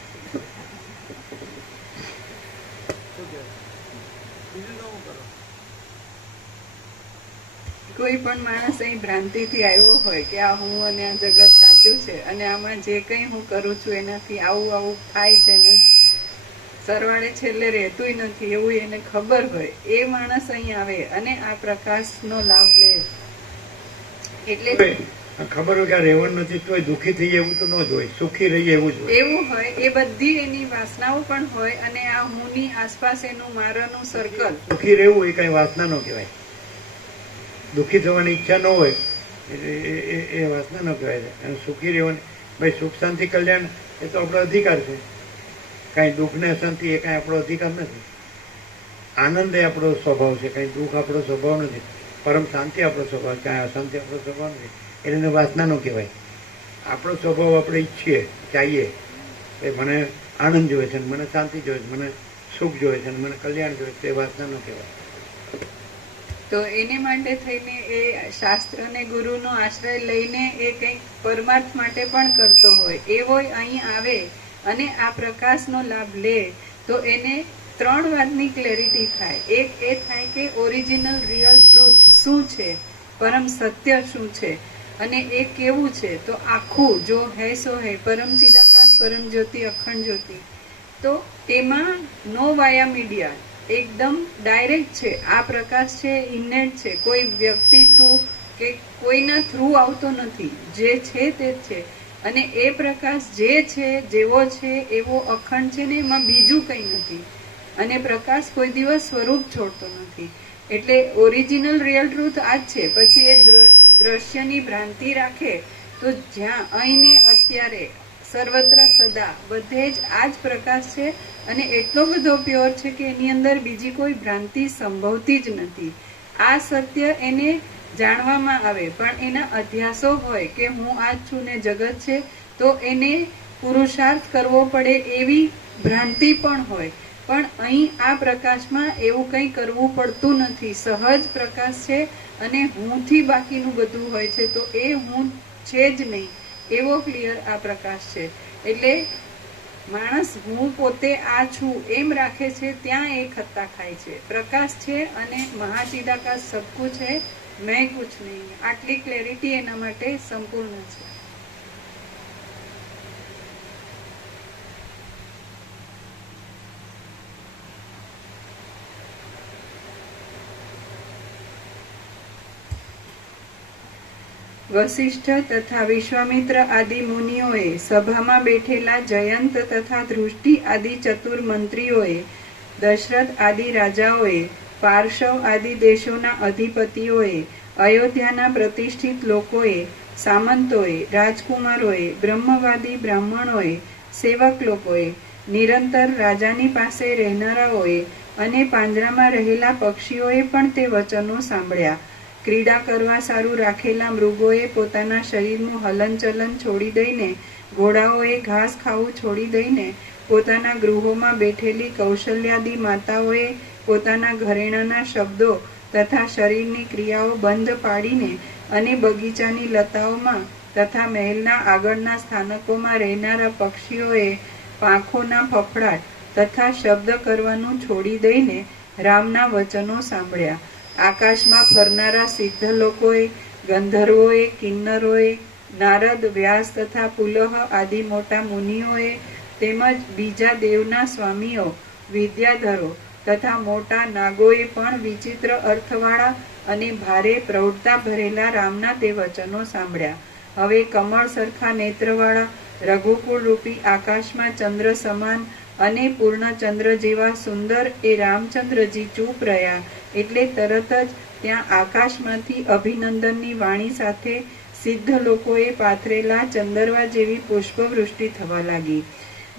કોઈ પણ માણસ અહીં ભ્રાંતિથી આવ્યો હોય કે આ હું અને આ જગત સાચું છે અને આમાં જે કંઈ હું કરું છું એનાથી આવું આવું થાય છે ને સરવાળે છેલ્લે રહેતુંય નથી એવું એને ખબર હોય, એ માણસ અહીં આવે અને આ પ્રકાશનો લાભ લે. એટલે ખબર હોય કે આ રહેવાનું નથી તોય દુઃખી થઈ એવું તો ન જ હોય, સુખી રહીએ એવું જ હોય. એવું હોય, એ બધી એની વાસનાઓ પણ હોય અને આ હુંની આસપાસ એનું મારાનું સર્કલ. સુખી રહેવું એ કઈ વાસના ન કહેવાય. દુઃખી થવાની ઈચ્છા ન હોય એ વાસના ન કહેવાય છે. અને સુખી રહેવાની, ભાઈ સુખ શાંતિ કલ્યાણ એ તો આપણો અધિકાર છે. કાંઈ દુઃખ ને અશાંતિ એ કાંઈ આપણો અધિકાર નથી. આનંદ એ આપણો સ્વભાવ છે, કાંઈ દુઃખ આપણો સ્વભાવ નથી. પરમ શાંતિ આપણો સ્વભાવ, કાંઈ અશાંતિ આપણો સ્વભાવ નથી. એને વાસના ન કહેવાય. આપણો સ્વભાવ આપણે ઈચ્છીએ, ચાહીએ એ મને આનંદ જોઈએ છે, મને શાંતિ જોઈએ છે, મને સુખ જોઈએ છે, મને કલ્યાણ જોઈએ છે, એ વાસના ન કહેવાય. તો એને માટે થઈને એ શાસ્ત્ર અને ગુરુનો આશ્રય લઈને એ કંઈક પરમાર્થ માટે પણ કરતો હોય, એવો અહીં આવે અને આ પ્રકાશનો લાભ લે તો એને 3 વાતની ક્લેરિટી થાય. એક એ થાય કે ઓરિજિનલ રિયલ ટ્રુથ શું છે, પરમ સત્ય શું છે અને એ કેવું છે. તો આખું જો હે સો હે, પરમ ચિદાકાશ, પરમ જ્યોતિ, અખંડ જ્યોતિ, તો એમાં નો વાયા મીડિયા, એકદમ ડાયરેક્ટ છે. આ પ્રકાશ છે, ઇનેટ છે, કોઈ વ્યક્તિ થ્રુ કે કોઈના થ્રુ આવતો નથી. જે છે તે જ છે અને એ પ્રકાશ જે છે, જેવો છે એવો અખંડ છે ને એમાં બીજું કંઈ નથી. અને પ્રકાશ કોઈ દિવસ સ્વરૂપ છોડતો નથી. એટલે ઓરિજિનલ રિયલ ટ્રુથ આ જ છે. પછી એ દ્રશ્યની ભ્રાંતિ રાખે તો જ્યાં અહીં ને અત્યારે સર્વત્ર સદા બધે જ આ જ પ્રકાશ છે અને એટલો બધો પ્યોર છે કે એની અંદર બીજી કોઈ ભ્રાંતિ સંભવતી જ નથી. આ સત્ય એને જાણવામાં આવે, પણ એના અધ્યાસો હોય કે હું આ જ છું ને જગત છે, તો એને પુરુષાર્થ કરવો પડે એવી ભ્રાંતિ પણ હોય. પણ અહીં આ પ્રકાશમાં એવું કંઈ કરવું પડતું નથી. સહજ પ્રકાશ છે અને હુંથી બાકીનું બધું હોય છે, તો એ હું છે જ નહીં એવો ક્લિયર આ પ્રકાશ છે. એટલે માણસ હું પોતે આ છું એમ રાખે છે, ત્યાં એ ખત્તા ખાય છે. પ્રકાશ છે અને મહાચિદાકાશ સબકું છે, મેં કુછ નહીં. આટલી ક્લેરિટી એના માટે સંપૂર્ણ છે. વશિષ્ઠ તથા વિશ્વામિત્ર આદિ મુનિઓએ, સભામાં બેઠેલા જયંત તથા દૃષ્ટિ આદિ ચતુર મંત્રીઓએ, દશરથ આદિ રાજાઓએ, પાર્શવ આદિ દેશોના અધિપતિઓએ, અયોધ્યાના પ્રતિષ્ઠિત લોકોએ, સામંતોએ, રાજકુમારોએ, બ્રહ્મવાદી બ્રાહ્મણોએ, સેવક લોકોએ, નિરંતર રાજાની પાસે રહેનારાઓએ અને પાંજરામાં રહેલા પક્ષીઓએ પણ તે વચનો સાંભળ્યા. ક્રીડા કરવા સારું રાખેલા મૃગોએ પોતાના શરીરનું હલનચલન છોડી દઈને, ઘોડાઓએ ઘાસ ખાવું છોડી દઈને, પોતાના ગૃહોમાં બેઠેલી કૌશલ્યાદી માતાઓએ પોતાના ઘરેણાના શબ્દો તથા શરીરની ક્રિયાઓ બંધ પાડીને અને બગીચાની લતાઓમાં તથા મહેલના આગળના સ્થાનકોમાં રહેનારા પક્ષીઓએ પાંખોના ફફડાટ તથા શબ્દ કરવાનું છોડી દઈને રામના વચનો સાંભળ્યા. આકાશમાં ફરનારા સિદ્ધ લોકોએ, ગંધર્વોએ, કિન્નરોએ, નારદ, વ્યાસ તથા પુલહ આદિ મોટા મુનિઓએ તેમજ બીજા દેવના સ્વામીઓ, વિદ્યાધરો તથા મોટા નાગોએ પણ વિચિત્ર અર્થવાળા અને ભારે પ્રૌઢતા ભરેલા રામના તે વચનો સાંભળ્યા. હવે કમળ સરખા નેત્રવાળા, રઘુકુળ રૂપી આકાશમાં ચંદ્ર સમાન અને પૂર્ણચંદ્ર જેવા સુંદર એ રામચંદ્રજી ચૂપ રહ્યા. એટલે તરત જ ત્યાં આકાશમાંથી અભિનંદનની વાણી સાથે સિદ્ધ લોકોએ પાથરેલા ચંદરવા જેવી પુષ્પવૃષ્ટિ થવા લાગી.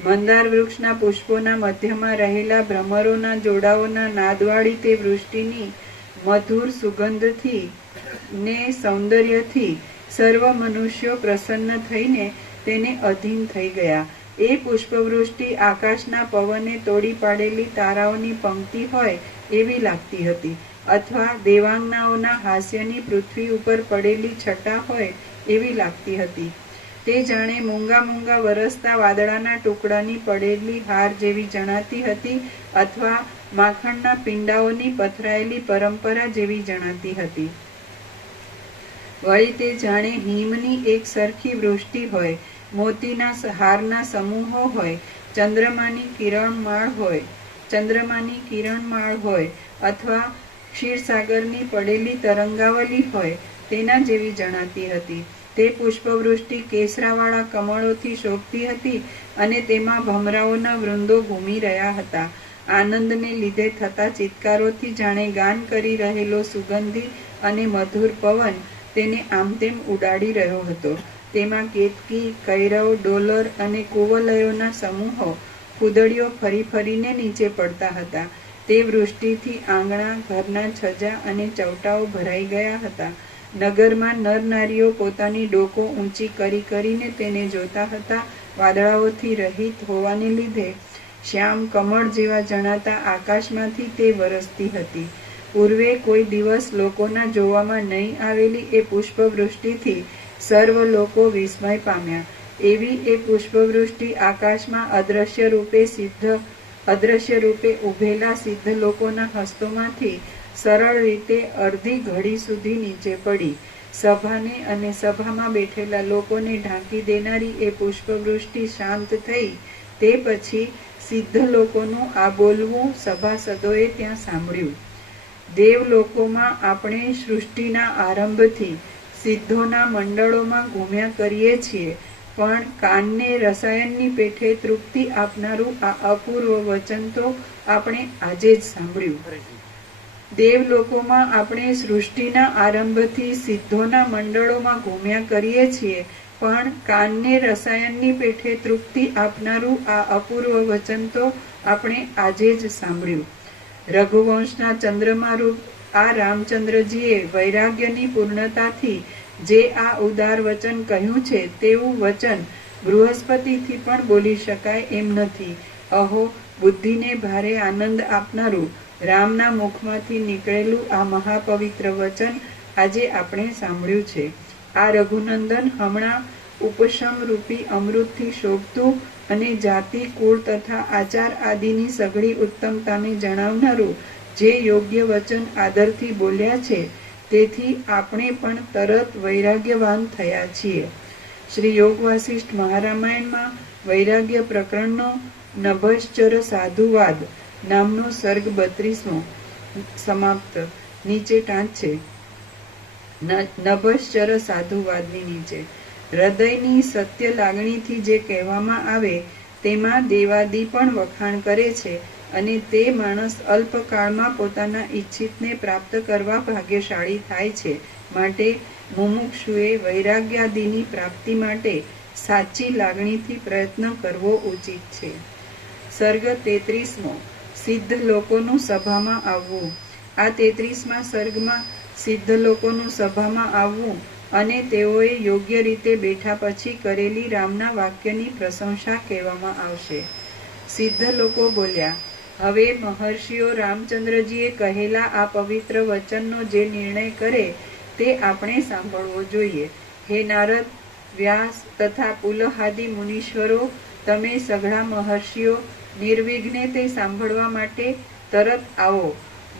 મંદાર વૃક્ષના પુષ્પોના મધ્યમાં રહેલા ભ્રમરોના જોડાઓના નાદવાળી તે વૃષ્ટિની મધુર સુગંધથી ને સૌંદર્યથી સર્વ મનુષ્યો પ્રસન્ન થઈને તેને અધીન થઈ ગયા. એ પુષ્પવૃષ્ટિ આકાશના પવને તોડી પાડેલી તારાઓની પંક્તિ હોય એવી લાગતી હતી, અથવા દેવાંગનાઓના હાસ્યની પૃથ્વી ઉપર પડેલી છટા હોય એવી લાગતી હતી. તે જાણે મૂંગા મૂંગા વરસતા વાદળાના ટુકડાની પડેલી હાર જેવી જણાતી હતી, અથવા માખણના પિંડાઓની પથરાયેલી પરંપરા જેવી જણાતી હતી. વળી તે જાણે હિમની એક સરખી વૃષ્ટિ હોય, મોતીના હારના સમૂહો હોય, ચંદ્રમાની કિરણમાળ હોય અથવા ક્ષીરસાગરની પડેલી તરંગાવલી હોય તેના જેવી જણાતી હતી. તે પુષ્પવૃષ્ટિ કેસરાવાળા કમળોથી શોભતી હતી અને તેમાં ભમરાઓના વૃંદો ઘૂમી રહ્યા હતા. આનંદને લીધે થતા ચિત્કારોથી જાણે ગાન કરી રહેલો સુગંધી અને મધુર પવન તેને આમતેમ ઉડાડી રહ્યો હતો. તેમાં કેતકી, કૈરવ, ડોલર અને કુવલયોના સમૂહો કૂદડીઓ ફરી ફરીને નીચે પડતા હતા. તે વૃષ્ટિથી આંગણા, ઘરના છજા અને ચૌટાઓ ભરાઈ ગયા હતા. નગરમાં નરનારીઓ પોતાની ડોકો ઊંચી કરી કરીને તેને જોતા હતા. વાદળાઓથી રહિત હોવાને લીધે શ્યામ કમળ જેવા જણાતા આકાશમાંથી તે વરસતી હતી. પૂર્વે કોઈ દિવસ લોકોના જોવામાં નહીં આવેલી એ પુષ્પવૃષ્ટિથી સર્વ લોકો વિસ્મય પામ્યા. એવી એ પુષ્પવૃષ્ટિ આકાશમાં અદ્રશ્ય રૂપે ઉભેલા સિદ્ધ લોકોના હસ્તોમાંથી સરળ રીતે અડધી ઘડી સુધી નીચે પડી. સભાને અને સભામાં બેઠેલા લોકોને ઢાંકી દેનારી એ પુષ્પવૃષ્ટિ શાંત થઈ તે પછી સિદ્ધ લોકોનું આ બોલવું સભાસદોએ ત્યાં સાંભળ્યું. દેવલોકોમાં આપણે સૃષ્ટિના આરંભથી સિદ્ધોના મંડળોમાં ઘૂમ્યા કરીએ છીએ, પણ કાનને રસાયણની પેઠે તૃપ્તિ આપનારું આ અપૂર્વ વચન તો આપણે આજે જ સાંભળ્યું. દેવલોકોમાં આપણે સૃષ્ટિના આરંભથી સિદ્ધોના મંડળોમાં ઘૂમ્યા કરીએ છીએ, પણ કાનને રસાયણની પેઠે તૃપ્તિ આપનારું આ અપૂર્વ વચન તો આપણે આજે જ સાંભળ્યું. રઘુવંશના ચંદ્રમારૂપ આ રામચંદ્રજીએ વૈરાગ્યની પૂર્ણતાથી જે આ ઉદાર વચન કહ્યું છે તેવું વચન બૃહસ્પતિથી પણ બોલી શકાય એમ નથી. અહો, બુદ્ધિને ભારે આનંદ આપનારું રામના મુખમાંથી નીકળેલું આ મહાપવિત્ર વચન આજે આપણે સાંભળ્યું છે. આ રઘુનંદન હમણાં ઉપશમ રૂપી અમૃતથી શોભતું અને જાતિ, કુળ તથા આચાર આદિની સઘળી ઉત્તમતાને જણાવનારું જે યોગ્ય વચન આદરથી બોલ્યા છે, તેથી આપણે પણ તરત વૈરાગ્યવાન થયા છીએ. શ્રી યોગ વાસિષ્ઠ મહારામાયણમાં વૈરાગ્ય પ્રકરણનો નભશ્ચર સાધુવાદ નામનો સર્ગ 32મો સમાપ્ત. નીચે ટાંચ છે નભશ્ચર સાધુવાદની નીચે. હૃદયની સત્ય લાગણીથી જે કહેવામાં આવે તેમાં દેવાદી પણ વખાણ કરે છે, અને તે માણસ અલ્પકાળમાં પોતાના ઈચ્છિતને પ્રાપ્ત કરવા ભાગ્યશાળી થાય છે. માટે મુમુક્ષુએ વૈરાગ્યાદિની પ્રાપ્તિ માટે સાચી લાગણીથી પ્રયત્ન કરવો ઉચિત છે. સર્ગ 33મો સિદ્ધ લોકોનું સભામાં આવવું. આ 33મા સર્ગમાં સિદ્ધ લોકોનું સભામાં આવવું અને તેઓએ યોગ્ય રીતે બેઠા પછી કરેલી રામના વાક્યની પ્રશંસા કહેવામાં આવશે. સિદ્ધ લોકો બોલ્યા, હવે મહર્ષિઓ રામચંદ્રજીએ કહેલા આ પવિત્ર વચનનો જે નિર્ણય કરે તે આપણે સાંભળવો જોઈએ. હે નારદ, વ્યાસ તથા પુલહાદી મુનીશ્વરો, તમે સઘળા મહર્ષિઓ નિર્વિઘ્ને તે સાંભળવા માટે તરત આવો.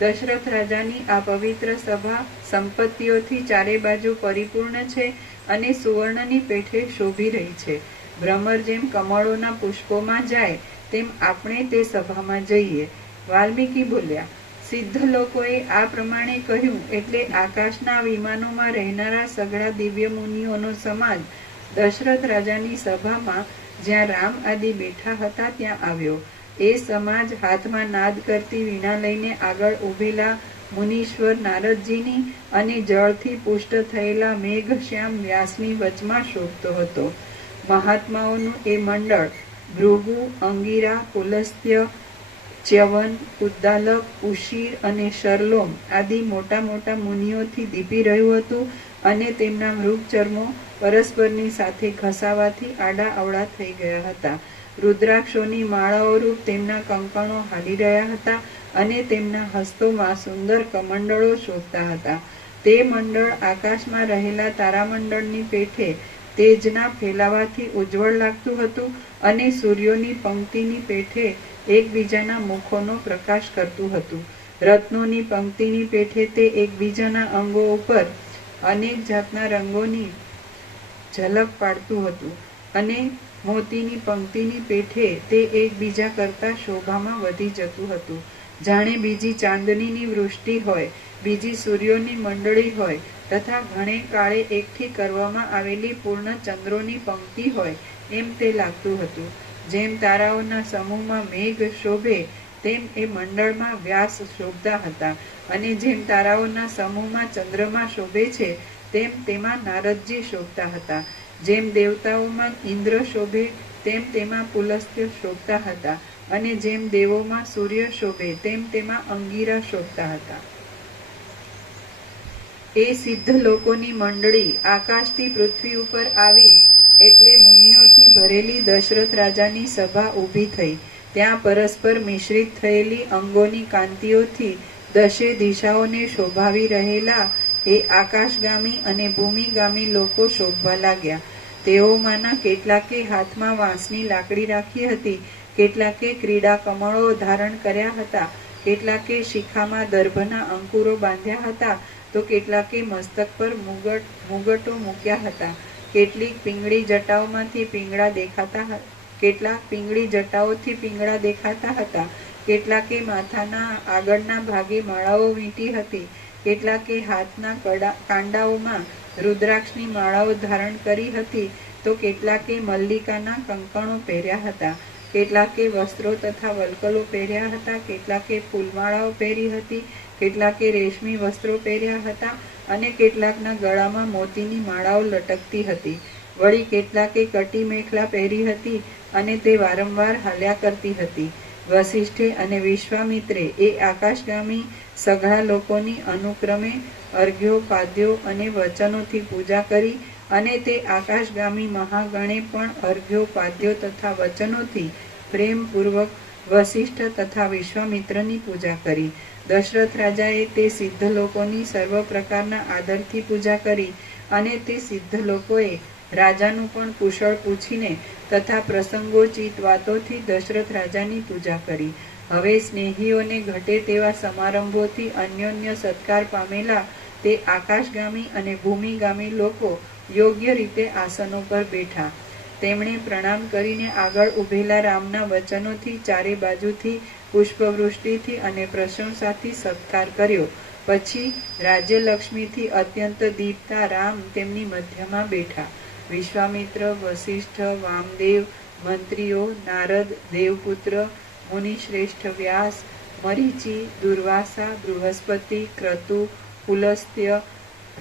દશરથ રાજાની આ પવિત્ર સભા સંપત્તિઓથી ચારે બાજુ પરિપૂર્ણ છે અને સુવર્ણની પેઠે શોભી રહી છે. ભ્રમર જેમ કમળોના પુષ્પોમાં જાય તેમ આપણે તે સભામાં જઈએ. વાલ્મીકી બોલ્યા, સિદ્ધ લોકોએ આ પ્રમાણે કહ્યું એટલે આકાશના વિમાનોમાં રહેનારા સઘળા દિવ્ય મુનિઓનો સમાજ દશરથ રાજાની સભામાં જ્યાં રામ આદિ બેઠા હતા ત્યાં આવ્યો. એ સમાજ હાથમાં નાદ કરતી વીણા લઈને આગળ ઉભેલા મુનીશ્વર નારદજીની અને જળથી પુષ્ટ થયેલા મેઘશ્યામ વ્યાસની વચમાં શોભતો હતો. મહાત્માઓનું એ મંડળ ભૃગુ, અંગિરા, પુલસ્ત્ય, ચ્યવન, ઉદ્દાલક, ઉશીર અને શરલોમ આદિ મોટા મોટા મુનિઓથી દીપી રહ્યું હતું અને તેમના મૃગચર્મો પરસ્પરની સાથે ઘસાવાથી આડા અવળા થઈ ગયા હતા. રુદ્રાક્ષોની માળાઓ રૂપ તેમના કંકણો હાલી રહ્યા હતા અને તેમના હસ્તોમાં સુંદર કમંડળો શોભતા હતા. તે મંડળ આકાશમાં રહેલા તારામંડળની પેઠે તેજના ફેલાવાથી ઉજ્જવળ લાગતું હતું અને સૂર્યોની પંક્તિની પેઠે એકબીજાના મુખોનો પ્રકાશ કરતું હતું. રત્નોની પંક્તિની પેઠે તે એકબીજાના અંગો ઉપર અનેક જાતના રંગોની ઝલક પાડતું હતું અને મોતીની પંક્તિની પેઠે તે એકબીજા કરતા શોભામાં વધી જતું હતું. જાણે બીજી ચાંદનીની વૃષ્ટિ હોય, બીજી સૂર્યોની મંડળી હોય તથા ઘણે કાળે એકઠી કરવામાં આવેલી પૂર્ણ ચંદ્રોની પંક્તિ હોય એમ તે લાગતું હતું. જેમ તારાઓના સમૂહમાં મેઘ શોભે તેમ એ મંડળમાં વ્યાસ શોભતા હતા અને જેમ તારાઓના સમૂહમાં ચંદ્રમા શોભે છે તેમ તેમાં નારદજી શોભતા હતા. જેમ દેવતાઓમાં ઇન્દ્ર શોભે તેમ તેમાં પુલસ્ત્ય શોભતા હતા અને જેમ દેવોમાં સૂર્ય શોભે તેમ તેમાં અંગિરા શોભતા હતા. એ સિદ્ધ લોકોની મંડળી આકાશથી પૃથ્વી ઉપર આવી એટલે મુનિઓથી ભરેલી દશરથ રાજાની સભા ઊભી થઈ. ત્યાં પરસ્પર મિશ્રિત થયેલી અંગોની કાંતિઓથી દશે દિશાઓને શોભાવી રહેલા એ આકાશગામી અને ભૂમિગામી લોકો શોભવા લાગ્યા. તેઓમાંના કેટલાકે હાથમાં વાંસની લાકડી રાખી હતી, કેટલાકે ક્રીડા કમળો ધારણ કર્યા હતા, કેટલાકે શિખામાં દર્ભના અંકુરો બાંધ્યા હતા, તો કેટલાકે મસ્તક પર મુગટો મૂક્યા હતા. કેટલીક પીંગળી જટાઓમાંથી પીંગળા દેખાતા કેટલાક પીંગળી જટાઓથી પીંગળા દેખાતા હતા. કેટલાકે માથાના આગળના ભાગે માળાઓ વીંટી હતી. કેટલાકે હાથના કાંડાઓમાં રુદ્રાક્ષની માળાઓ ધારણ કરી હતી, તો કેટલાકે મલ્લિકાના કંકણો પહેર્યા હતા. કેટલાકે વસ્ત્રો તથા વલ્કલો પહેર્યા હતા, કેટલાકે ફૂલમાળાઓ પહેરી હતી, કેટલાકે રેશમી વસ્ત્રો પહેર્યા હતા અને કેટલાકના ગળામાં મોતીની માળાઓ લટકતી હતી. વળી કેટલાકે કટી મેખલા પહેરી હતી અને તે વારંવાર હાલ્યા કરતી હતી. વસિષ્ઠે અને વિશ્વામિત્રે એ આકાશગામી સઘળા લોકોની અનુક્રમે અર્ઘ્યો, પાદ્યો અને વચનોથી પૂજા કરી અને તે આકાશગામી મહાગણે પણ અર્ઘ્યો, પાદ્યો તથા વચનોથી પ્રેમપૂર્વક વસિષ્ઠ તથા વિશ્વામિત્રની પૂજા કરી. દશરથ રાજાએ તે સિદ્ધ લોકોની સર્વ પ્રકારના આદરથી પૂજા કરી અને તે સિદ્ધ લોકોએ રાજાનું પણ કુશળ પૂછીને તથા પ્રસંગોચિત વાતોથી દશરથ રાજાની પૂજા કરી. હવે સ્નેહીઓને ઘટે તેવા સમારંભોથી અન્યોન્ય સત્કાર પામેલા તે આકાશગામી અને ભૂમિગામી લોકો યોગ્ય રીતે આસનો પર બેઠા. તેમણે પ્રણામ કરીને આગળ ઉભેલા રામના વચનોથી ચારે બાજુથી પુષ્પવૃષ્ટિથી અને પ્રશંસાથી સત્કાર કર્યો. પછી રાજ્યલક્ષ્મીથી અત્યંત દીપતા રામ તેમની મધ્યમાં બેઠા. વિશ્વામિત્ર, વસિષ્ઠ, વામદેવ, મંત્રીઓ, નારદ, દેવપુત્ર, મુનિશ્રેષ્ઠ વ્યાસ, મરીચી, દુર્વાસા, બૃહસ્પતિ, ક્રતુ, પુલસ્ત્ય,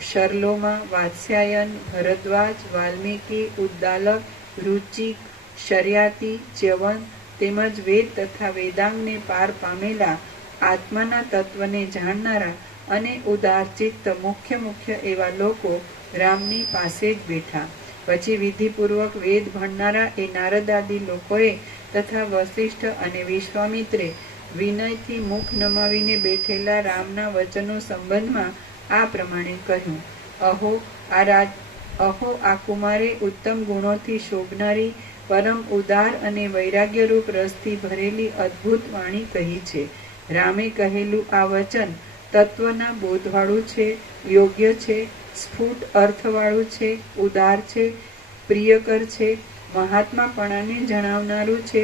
શર્લોમા, વાત્સ્યાયન, ભરદ્વાજ, વાલ્મીકી, ઉદ્દાલક, રુચિક, શર્યાતિ, ચ્યવન તેમજ વેદ તથા વેદાંગને પાર પામેલા આત્માના તત્વને જાણનારા અને ઉદારચિત્ત મુખ્ય એવા લોકો રામની પાસે જ બેઠા. પછી વિધિપૂર્વક વેદ ભણનારા એ નારદાદી લોકોએ તથા વસિષ્ઠ અને વિશ્વામિત્રે વિનયથી મુખ નમાવીને બેઠેલા રામના વચનો સંબંધમાં આ પ્રમાણે કહ્યું. અહો આ કુમારે ઉત્તમ ગુણોથી શોભનારી પરમ ઉદાર અને વૈરાગ્યરૂપ રસથી ભરેલી અદ્ભુત વાણી કહી છે. રામે કહેલું આ વચન તત્વના બોધવાળું છે, યોગ્ય છે, સ્ફુટ અર્થવાળું છે, ઉદાર છે, પ્રિયકર છે, મહાત્માપણાને જણાવનારું છે,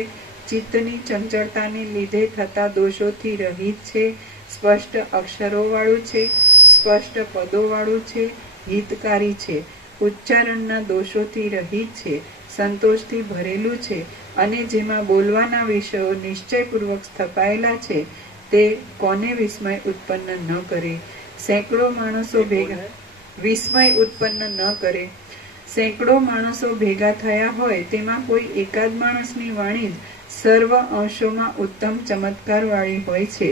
ચિત્તની ચંચળતાને લીધે થતા દોષોથી રહિત છે, સ્પષ્ટ અક્ષરોવાળું છે, સ્પષ્ટ પદોવાળું છે, હિતકારી છે, ઉચ્ચારણના દોષોથી રહિત છે, સંતોષથી ભરેલું છે અને જેમાં બોલવાના વિષયો નિશ્ચયપૂર્વક સ્થપાયેલા છે તે કોને વિસ્મય ઉત્પન્ન ન કરે? સેંકડો માણસો ભેગા વિસ્મય ઉત્પન્ન ન કરે. સેંકડો માણસો ભેગા થયા હોય તેમાં કોઈ એકાદ માણસની વાણી જ સર્વ અંશોમાં ઉત્તમ ચમત્કાર વાળી હોય છે.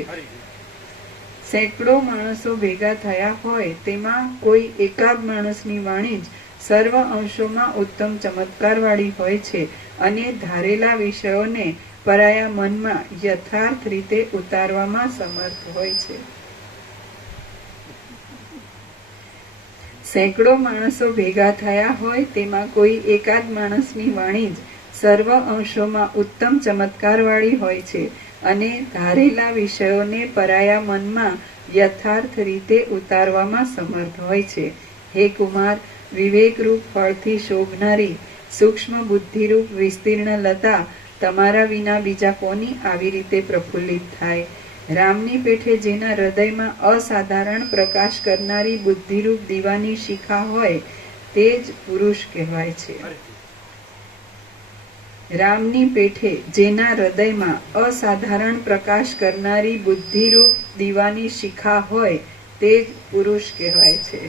સેંકડો માણસો ભેગા થયા હોય તેમાં કોઈ એકાદ માણસની વાણી જ સર્વ અંશોમાં ઉત્તમ ચમત્કાર વાળી હોય છે અને ધારેલા વિષયોને પરાયા મનમાં યથાર્થ રીતે ઉતારવામાં સમર્થ હોય છે. સેંકડો માણસો ભેગા થયા હોય તેમાં કોઈ એકાદ માણસની વાણી જ સર્વ અંશોમાં ઉત્તમ ચમત્કાર વાળી હોય છે અને ધારેલા વિષયોને પરાયા મનમાં યથાર્થ રીતે ઉતારવામાં સમર્થ હોય છે. હે કુમાર, વિવેકરૂપ ફળથી શોભનારી સૂક્ષ્મ બુદ્ધિરૂપ વિસ્તીર્ણ લતા તમારા વિના બીજા કોની આવી રીતે પ્રફુલ્લિત થાય? રામની પેઠે જેના હૃદયમાં અસાધારણ પ્રકાશ કરનારી બુદ્ધિરૂપ દીવાની શિખા હોય તે જ પુરુષ કહેવાય છે. રામની પેઠે જેના હૃદયમાં અસાધારણ પ્રકાશ કરનારી બુદ્ધિરૂપ દીવાની શિખા હોય તે જ પુરુષ કહેવાય છે.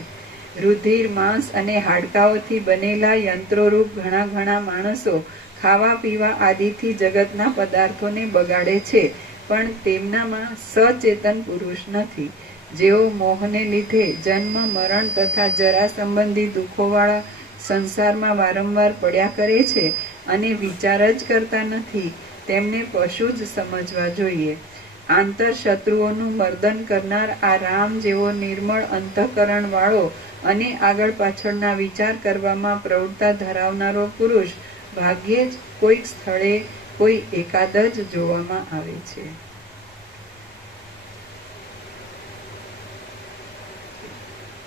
રુધિર, માંસ અને હાડકાઓથી બનેલા યંત્રોરૂપ ઘણા ઘણા માણસો ખાવા પીવા આદિથી જગતના પદાર્થોને બગાડે છે, પણ તેમનામાં સચેતન પુરુષ નથી. જેઓ મોહને લીધે જન્મ, મરણ તથા જરા સંબંધી દુઃખોવાળા સંસારમાં વારંવાર પડ્યા કરે છે અને વિચાર જ કરતા નથી, તેમને પશુ જ સમજવા જોઈએ. આંતર શત્રુઓનું મર્દન કરનાર આ રામ જેવો નિર્મળ અંતઃકરણ વાળો અને આગળ પાછળના વિચાર કરવામાં પ્રવૃત્તા ધરાવનારો પુરુષ ભાગ્યે જ કોઈક સ્થળે કોઈ એકાદ જ જોવામાં આવે છે.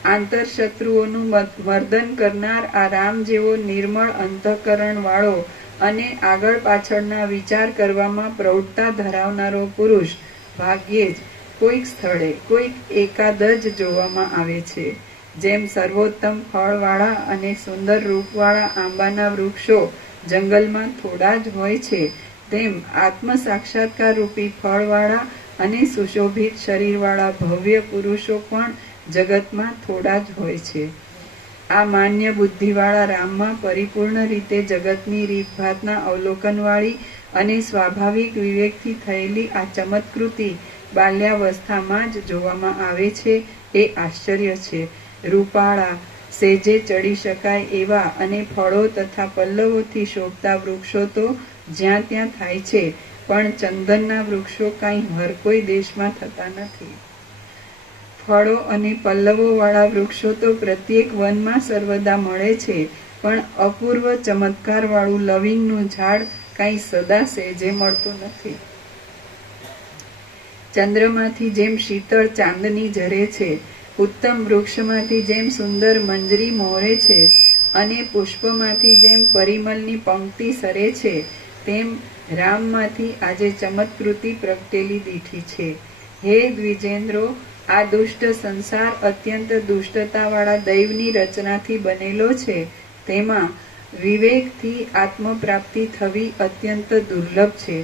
આંતર શત્રુઓનું મર્દન કરનાર આ રામ જેવો નિર્મળ અંતઃકરણ વાળો અને આગળ પાછળના વિચાર કરવામાં પ્રવૃત્તા ધરાવનારો પુરુષ ભાગ્યે જ કોઈક સ્થળે કોઈક એકાદ જ જોવામાં આવે છે. જેમ સર્વોત્તમ ફળવાળા અને સુંદર રૂપવાળા આંબાના વૃક્ષો જંગલમાં થોડા જ હોય છે, તેમ આત્મ સાક્ષાત્કાર રૂપી ફળવાળા અને સુશોભિત શરીરવાળા ભવ્ય પુરુષો પણ જગતમાં થોડા જ હોય છે. આ માન્ય બુદ્ધિવાળા રામમાં પરિપૂર્ણ રીતે જગતની રીતભાતના અવલોકનવાળી અને સ્વાભાવિક વિવેકથી થયેલી આ ચમત્કૃતિ બાલ્યાવસ્થામાં જ જોવામાં આવે છે એ આશ્ચર્ય છે. રૂપાળા, સેજે ચડી શકાય એવા અને ફળો તથા પલ્લવોથી શોભતા વૃક્ષો તો જ્યાં ત્યાં થાય છે, પણ ચંદનના વૃક્ષો કાંઈ હર કોઈ દેશમાં થતા નથી. ફળો અને પલ્લવો વાળા વૃક્ષો તો પ્રત્યેક વનમાં સર્વદા મળે છે, પણ અપૂર્વ ચમત્કાર વાળું લવિંગનું ઝાડ કાંઈ સદા સેજે મળતું નથી. ચંદ્રમાંથી જેમ શીતળ ચાંદની ઝરે છે, ઉત્તમ વૃક્ષમાંથી જેમ સુંદર મંજરી મોરે છે અને પુષ્પમાંથી જેમ પરિમલની પંક્તિ સરે છે, તેમ રામમાંથી આજે ચમત્કૃતિ પ્રગટેલી દીઠી છે. હે દ્વિજેન્દ્રો, આ દુષ્ટ સંસાર અત્યંત દુષ્ટતાવાળા દૈવની રચનાથી બનેલો છે. તેમાં વિવેકથી આત્મપ્રાપ્તિ થવી અત્યંત દુર્લભ છે.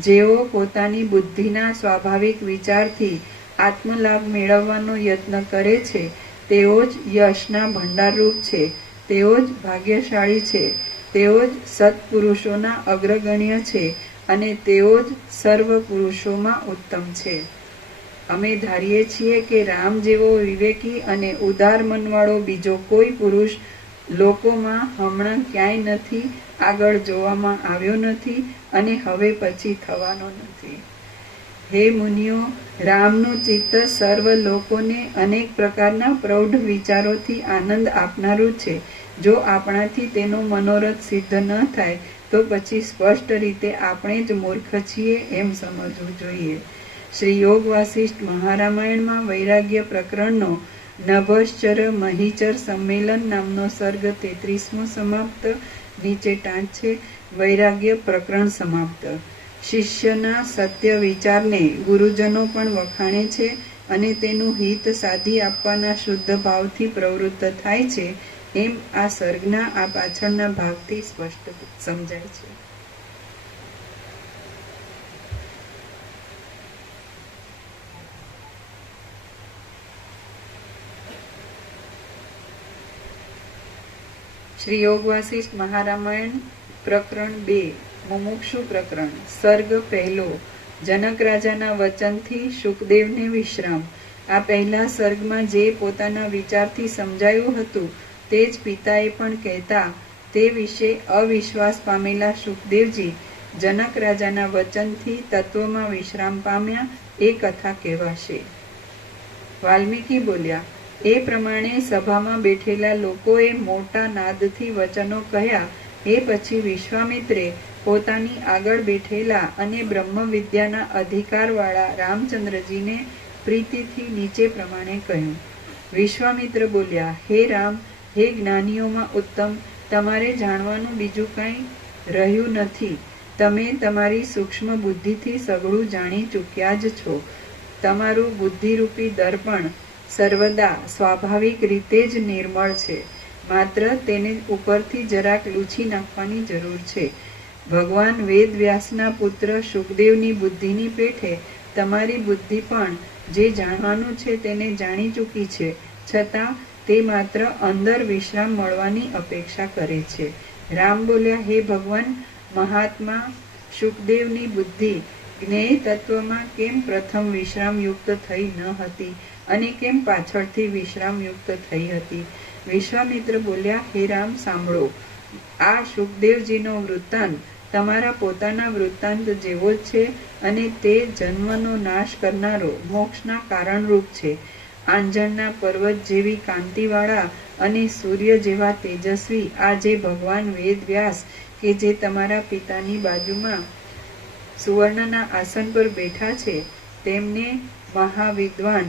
જેઓ પોતાની બુદ્ધિના સ્વાભાવિક વિચારથી આત્મલાભ મેળવવાનો યત્ન કરે છે, તેઓ જ યશના ભંડારરૂપ છે, તેઓ જ ભાગ્યશાળી છે, તેઓ જ સત્પુરુષોના અગ્રગણ્ય છે અને તેઓ જ સર્વ પુરુષોમાં ઉત્તમ છે. અમે ધારીએ છીએ કે રામ જેવો વિવેકી અને ઉદાર મનવાળો બીજો કોઈ પુરુષ લોકોમાં હમણાં ક્યાંય નથી, આગળ જોવામાં આવ્યો નથી અને હવે પછી થવાનો નથી. હે મુનિઓ, રામનું ચિત્ત સર્વ લોકોને અનેક પ્રકારના પ્રૌઢ વિચારોથી આનંદ આપનારું છે. જો આપણાથી તેનો મનોરથ સિદ્ધ ન થાય તો પછી સ્પષ્ટ રીતે આપણે જ મૂર્ખ છીએ એમ સમજવું જોઈએ. શ્રી યોગ વાસિષ્ઠ મહારામાયણમાં વૈરાગ્ય પ્રકરણનો નભશ્ચર મહીચર સંમેલન નામનો સર્ગ 33મો સમાપ્ત. નીચે ટાંચ છે. વૈરાગ્ય પ્રકરણ સમાપ્ત. શિષ્યના સત્ય વિચારને ગુરુજનો પણ વખાણે છે અને તેનું હિત સાધી આપવાના શુદ્ધ ભાવથી પ્રવૃત્ત થાય છે, એમ આ સર્ગના આ પાછળના ભાગથી સ્પષ્ટ સમજાય છે. શ્રી યોગ વાસિષ્ઠ મહારામાયણ પ્રકરણ 2 મુમુક્ષુ પ્રકરણ સર્ગ 1 જનક રાજાના વચનથી શુકદેવને વિશ્રામ. આ પહેલા સર્ગમાં જે પોતાના વિચારથી સમજાયું હતું તે જ પિતાએ પણ કહેતા તે વિશે અવિશ્વાસ પામેલા શુકદેવજી જનક રાજાના વચનથી તત્વમાં વિશ્રામ પામ્યા એ કથા કહેવાશે. વાલ્મીકી બોલ્યા, એ પ્રમાણે સભામાં બેઠેલા લોકોએ મોટા નાદથી વચનો કહ્યા. એ પછી વિશ્વામિત્રે પોતાની આગળ બેઠેલા અને બ્રહ્મ વિદ્યાના અધિકારવાળા રામચંદ્રજીને પ્રીતિથી નીચે પ્રમાણે કહ્યું. વિશ્વામિત્ર બોલ્યા, હે રામ, હે જ્ઞાનીઓમાં ઉત્તમ, તમારે જાણવાનું બીજું કંઈ રહ્યું નથી. તમે તમારી સૂક્ષ્મ બુદ્ધિથી સઘળું જાણી ચૂક્યા જ છો. તમારું બુદ્ધિરૂપી દર્પણ સર્વદા સ્વાભાવિક રીતે જ નિર્મળ છે. માત્ર તેને ઉપરથી જરાક લૂછી નાખવાની જરૂર છે. ભગવાન વેદ વ્યાસના પુત્ર શુકદેવની બુદ્ધિની પેઠે તમારી બુદ્ધિ પણ જે જાણવાનું છે તેને જાણી ચૂકી છે, છતાં તે માત્ર અંદર વિશ્રામ મળવાની અપેક્ષા કરે છે. રામ બોલ્યા, હે ભગવાન, મહાત્મા શુકદેવની બુદ્ધિ જ્ઞેય તત્વમાં કેમ પ્રથમ વિશ્રામયુક્ત થઈ ન હતી અને કેમ પાછળથી વિશ્રામયુક્ત થઈ હતી? વિશ્વામિત્ર બોલ્યા, હે રામ, સાંભળો. આ શુકદેવજીનો વૃત્તાંત તમારા પોતાના વૃત્તાંત જેવો જ છે અને તે જન્મનો નાશ કરનારો મોક્ષના કારણરૂપ છે. આંજણના પર્વત જેવી કાંતિવાળા અને સૂર્ય જેવા તેજસ્વી આ જે ભગવાન વેદ વ્યાસ કે જે તમારા પિતાની બાજુમાં સુવર્ણના આસન પર બેઠા છે, તેમને મહાવિદ્વાન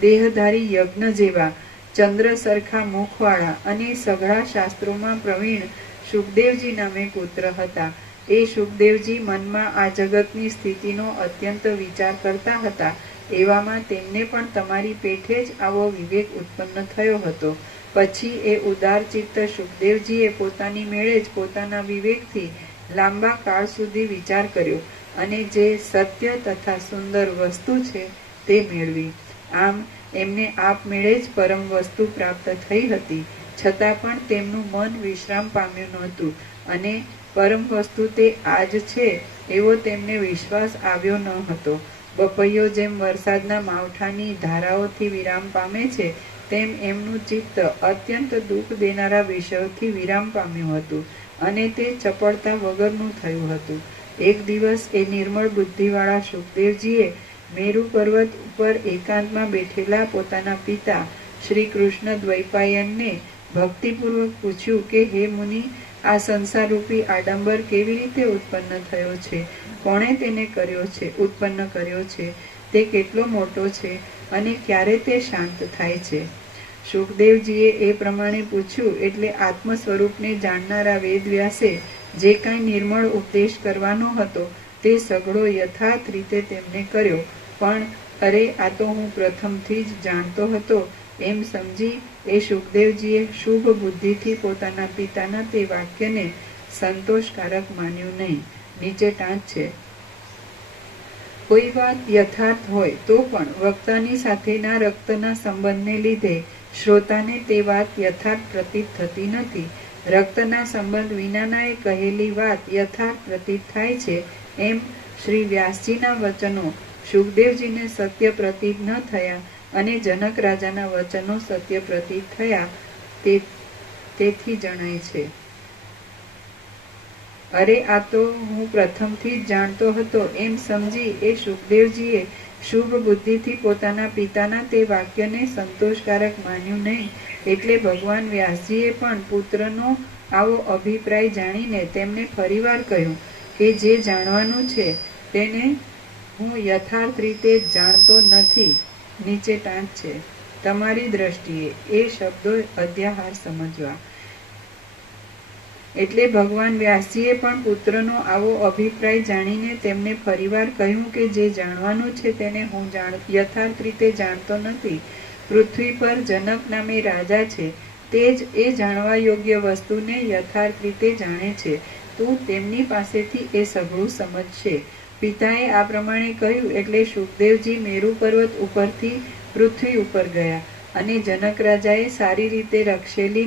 દેહધારી યજ્ઞ જેવા ચંદ્ર સરખા મુખવાળા અને સઘળા શાસ્ત્રોમાં પ્રવીણ શુકદેવજી નામે પુત્ર હતા. એ શુકદેવજી મનમાં આ જગતની સ્થિતિનો અત્યંત વિચાર કરતા હતા. એવામાં તેમને પણ તમારી પેઠે જ આવો વિવેક ઉત્પન્ન થયો હતો. પછી એ ઉદારચિત્ત શુકદેવજીએ પોતાની મેળે જ પોતાના વિવેકથી લાંબા કાળ સુધી વિચાર કર્યો અને જે સત્ય તથા સુંદર વસ્તુ છે તે મેળવી. આમ એમને આપમેળે જ પરમ વસ્તુ પ્રાપ્ત થઈ હતી, છતાં પણ તેમનું મન વિશ્રામ પામ્યું નહોતું અને પરમ વસ્તુ તે આજ છે એવો તેમને વિશ્વાસ આવ્યો ન હતો. બપૈયો જેમ વરસાદના માવઠાની ધારાઓથી વિરામ પામે છે, તેમ એમનું ચિત્ત અત્યંત દુઃખ દેનારા વિષયોથી વિરામ પામ્યું હતું અને તે ચપળતા વગરનું થયું હતું. એક દિવસ એ નિર્મળ બુદ્ધિવાળા શુકદેવજીએ મેરુ પર્વત ઉપર એકાંતમાં બેઠેલા પોતાના પિતા શ્રી કૃષ્ણ દ્વૈપાયનને ભક્તિપૂર્વક પૂછ્યું કે, હે મુનિ, આ સંસારરૂપી આડંબર કેવી રીતે ઉત્પન્ન થયો છે? કોણે તેને ઉત્પન્ન કર્યો છે? તે કેટલો મોટો છે અને ક્યારે તે શાંત થાય છે? શુકદેવજીએ એ પ્રમાણે પૂછ્યું એટલે આત્મ સ્વરૂપને જાણનારા વેદવ્યાસે જે કાંઈ નિર્મળ ઉપદેશ કરવાનો હતો તે સઘળો યથાર્થ રીતે તેમને કર્યો. પણ અરે, આ તો હું પ્રથમથી જ જાણતો હતો એમ સમજી એ શુકદેવજીએ શુભ બુદ્ધિથી પોતાના પિતાના તે વાક્યને સંતોષકારક માન્યું નહીં. નીચે ટાંચ છે. કોઈ વાત યથાર્થ હોય તો પણ વક્તાની સાથેના રક્તના સંબંધને લીધે શ્રોતાને તે વાત યથાર્થ પ્રતીત થતી નથી. રક્તના સંબંધ વિનાના એ કહેલી વાત યથાર્થ પ્રતીત થાય છે. એમ શ્રી વ્યાસજીના વચનો શુકદેવજીને સત્ય પ્રતીત ન થયા અને જનક રાજાના વચનો સત્ય પ્રતીત થયા તેથી જણાય છે. અરે, આ તો હું પ્રથમથી જ જાણતો હતો એમ સમજી એ શુકદેવજીએ શુભ બુદ્ધિથી પોતાના પિતાના તે વાક્યને સંતોષકારક માન્યું નહીં. એટલે ભગવાન વ્યાસજીએ પણ પુત્રનો આવો અભિપ્રાય જાણીને તેમને ફરીવાર કહ્યું કે જે જાણવાનું છે તેને હું યથાર્થ રીતે જાણતો નથી. નીચે ટાંચ છે. તમારી દ્રષ્ટિએ એ શબ્દો અધ્યાહાર સમજવા. એટલે ભગવાન વ્યાસજીએ પણ પુત્રનો આવો અભિપ્રાય જાણીને તેમને ફરીવાર કહ્યું કે જે જાણવાનું છે તેને હું યથાર્થ રીતે જાણતો નથી. પૃથ્વી પર જનક નામે રાજા છે, તે જ એ જાણવા યોગ્ય વસ્તુને યથાર્થ રીતે જાણે છે. તું તેમની પાસેથી એ સઘળું સમજશે. પિતાએ આ પ્રમાણે કહ્યું એટલે શુકદેવજી મેરુ પર્વત ઉપરથી પૃથ્વી ઉપર ગયા અને જનક રાજાએ સારી રીતે રક્ષેલી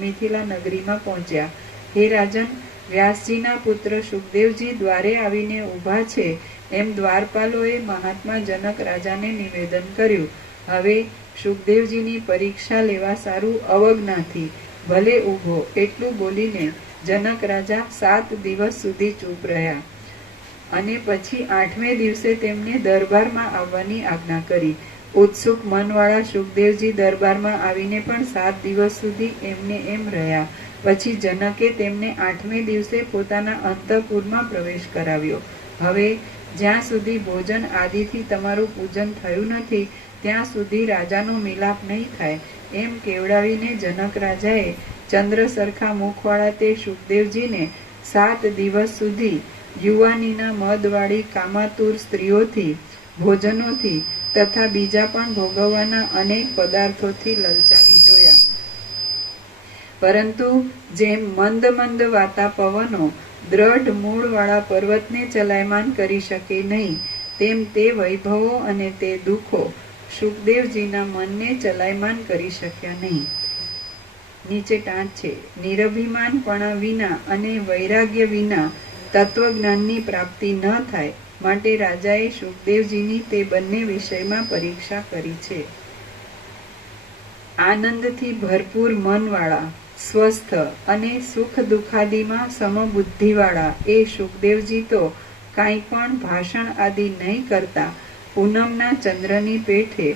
મિથિલા નગરીમાં પહોંચ્યા. હે રાજન, વ્યાસજીના પુત્ર શુકદેવજી દ્વારે આવીને ઊભા છે એમ દ્વારપાલોએ મહાત્મા જનક રાજાને નિવેદન કર્યું. હવે શુકદેવજીની પરીક્ષા લેવા સારું અવજ્ઞાથી ભલે ઊભો એટલું બોલીને જનક રાજા 7 દિવસ સુધી ચૂપ રહ્યા અને પછી 8મે દિવસે તેમને દરબારમાં આવવાની આજ્ઞા કરી. ઉત્સુક મનવાળા શુકદેવજી દરબારમાં આવીને પણ 7 દિવસ સુધી એમને એમ રહ્યા. પછી જનકે તેમને 8મે દિવસે પોતાના અંતઃપુરમાં પ્રવેશ કરાવ્યો. હવે જ્યાં સુધી ભોજન આદિથી તમારું પૂજન થયું નથી ત્યાં સુધી રાજાનો મિલાપ નહીં થાય એમ કેવડાવીને જનક રાજાએ ચંદ્ર સરખા મુખવાળા તે શુકદેવજીને 7 દિવસ સુધી યુવાનીના મદવાળી કામાતુર સ્ત્રીઓથી, ભોજનોથી તથા બીજા પણ ભોગવવાના અનેક પદાર્થોથી લલચાવી જોયા. પરંતુ જેમ મંદ મંદ વાતા પવનો દ્રઢ મૂળવાળા પર્વતને ચલાયમાન કરી શકે નહીં તેમ તે વૈભવો અને તે દુઃખો શુકદેવજીના મનને ચલાયમાન કરી શક્યા નહીં. નીચે ટાંચ છે. નિરભિમાનપણા વિના અને વૈરાગ્ય વિના તત્વજ્ઞાનની પ્રાપ્તિ ન થાય માટે રાજાએ શુકદેવજીની તે બંને વિષયમાં પરીક્ષા કરી છે. આનંદથી ભરપૂર મનવાળા, સ્વસ્થ અને સુખ દુઃખાદિમાં સમબુદ્ધિવાળા એ શુકદેવજી તો કાંઈ પણ ભાષણ આદિ નહીં કરતા પૂનમના ચંદ્રની પેઠે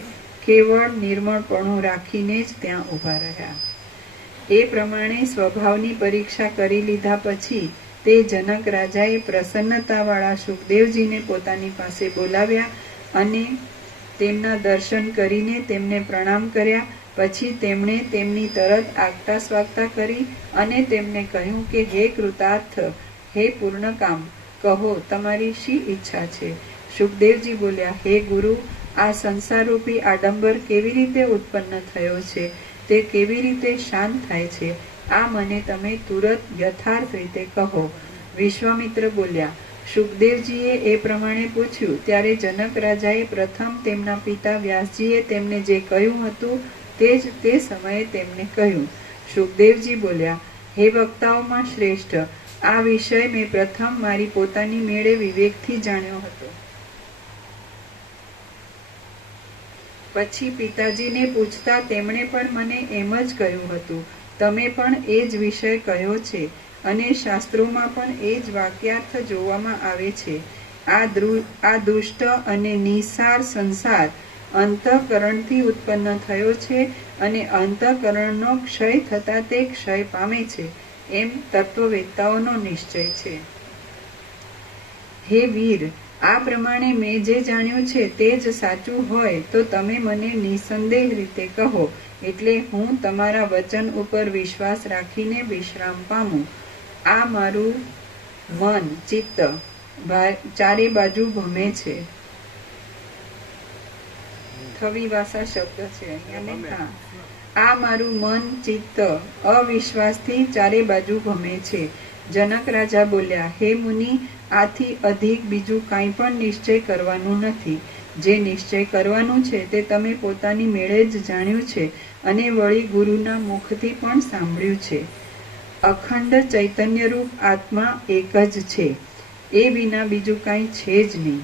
કેવળ નિર્મળપણું રાખીને જ ત્યાં ઊભા રહ્યા. એ પ્રમાણે સ્વભાવની પરીક્ષા કરી લીધા પછી તે જનક રાજાએ પ્રસન્નતાવાળા શુકદેવજીને પોતાની પાસે બોલાવ્યા અને તેમના દર્શન કરીને તેમને પ્રણામ કર્યા. પછી તેમણે તેમની તરત આગતા સ્વાગતા કરી અને તેમને કહ્યું કે હે કૃતાર્થ, હે પૂર્ણકામ, કહો તમારી શી ઈચ્છા છે? શુકદેવજી બોલ્યા, હે ગુરુ, આ સંસારરૂપી આડંબર કેવી રીતે ઉત્પન્ન થયો છે, તે કેવી રીતે શાંત થાય છે, આ મને તમે તુરત યથાર્થ રીતે કહો. વિશ્વામિત્ર બોલ્યા. શુકદેવજીએ એ પ્રમાણે પૂછ્યું ત્યારે જનક રાજાએ પ્રથમ તેમના પિતા વ્યાસજીએ તેમને જે કહ્યું હતું તે જ તે સમયે તેમને કહ્યું. શુકદેવજી બોલ્યા, હે વક્તાઓમાં શ્રેષ્ઠ, આ વિષય મેં પ્રથમ મારી પોતાની મેળે વિવેકથી જાણ્યો હતો. પછી પિતાજીને પૂછતા તેમણે પણ મને એમ જ કહ્યું હતું. તમે પણ એ જ વિષય કહ્યો છે અને શાસ્ત્રોમાં પણ એ જ વાક્યાર્થ જોવામાં આવે છે. આ દુષ્ટ અને નિસાર સંસાર અંતઃકરણથી ઉત્પન્ન થયો છે અને અંતઃકરણનો ક્ષય થતાં તે ક્ષય પામે છે એમ તત્વવેત્તાઓનો નિશ્ચય છે. હે વીર, આ પ્રમાણે મેં જે જાણ્યું છે તે જ સાચું હોય તો તમે મને નિસંદેહ રીતે કહો, એટલે હું તમારા વચન ઉપર વિશ્વાસ રાખીને વિશ્રામ પામું. આ મારું મન ચિત્ત ચારે બાજુ ભમે છે. થવી ભાષા શબ્દ છે અહીંયા. આ મારું મન ચિત્ત અવિશ્વાસથી ચારે બાજુ ભમે છે. જનક રાજા બોલ્યા, હે મુનિ, આથી અધિક બીજું કાંઈ પણ નિશ્ચય કરવાનું નથી. જે નિશ્ચય કરવાનું છે તે તમે પોતાની મેળે જ જાણ્યું છે અને વળી ગુરુના મુખથી પણ સાંભળ્યું છે. અખંડ ચૈતન્યરૂપ આત્મા એક જ છે, એ વિના બીજું કાંઈ છે જ નહીં.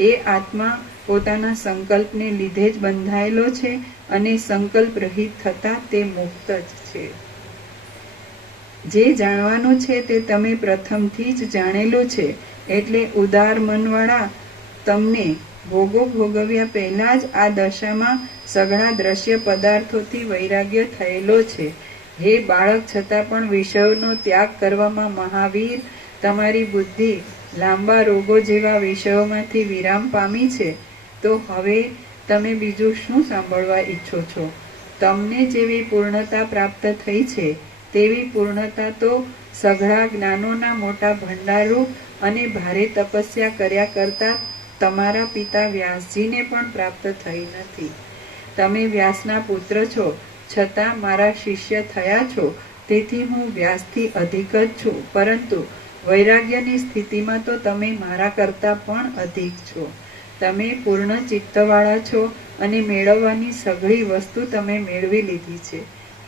એ આત્મા પોતાના સંકલ્પને લીધે જ બંધાયેલો છે અને સંકલ્પ રહિત થતા તે મુક્ત જ છે. જે જાણવાનું છે તે તમે પ્રથમથી જ જાણેલું છે, એટલે ઉદાર મનવાળા તમને ભોગો ભોગવ્યા પહેલા જ આ દશામાં સઘળા દ્રશ્ય પદાર્થોથી વૈરાગ્ય થયેલો છે. હે બાળક, છતાં પણ વિષયોનો ત્યાગ કરવામાં મહાવીર, તમારી બુદ્ધિ લાંબા રોગો જેવા વિષયોમાંથી વિરામ પામી છે, તો હવે તમે બીજું શું સાંભળવા ઈચ્છો છો? તમને જેવી પૂર્ણતા પ્રાપ્ત થઈ છે તેવી પૂર્ણતા તો સઘળા જ્ઞાનોના મોટા ભંડારરૂપ અને ભારે તપસ્યા કર્યા કરતા તમારા પિતા વ્યાસજીને પણ પ્રાપ્ત થઈ નથી. તમે વ્યાસના પુત્ર છો, છતાં મારા શિષ્ય થયા છો, તેથી હું વ્યાસથી અધિક જ છું, પરંતુ વૈરાગ્યની સ્થિતિમાં તો તમે મારા કરતાં પણ અધિક છો. તમે પૂર્ણ ચિત્તવાળા છો અને મેળવવાની સઘળી વસ્તુ તમે મેળવી લીધી છે.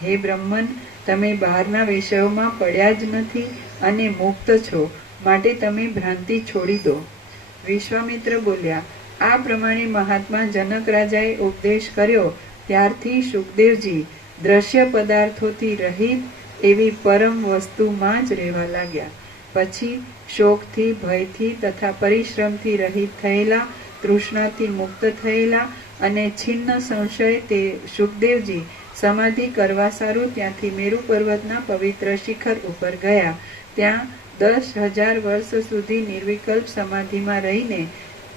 હે બ્રહ્મન, તમે બહારના વિષયોમાં પડ્યા જ નથી અને મુક્ત છો, માટે તમે ભ્રાંતિ છોડી દો. વિશ્વામિત્ર બોલ્યા, આ પ્રમાણે મહાત્મા જનક રાજાએ ઉપદેશ કર્યો. ત્યારથી શુકદેવજી દ્રશ્ય પદાર્થોથી રહિત એવી પરમ વસ્તુમાં જ રહેવા લાગ્યા. પછી શોકથી, ભયથી તથા પરિશ્રમથી રહિત થયેલા, તૃષ્ણાથી મુક્ત થયેલા અને છિન્ન સંશય તે શુકદેવજી સમાધિ કરવા સારું ત્યાંથી મેરુ પર્વતના પવિત્ર શિખર ઉપર ગયા. ત્યાં 10,000 વર્ષ સુધી નિર્વિકલ્પ સમાધિમાં રહીને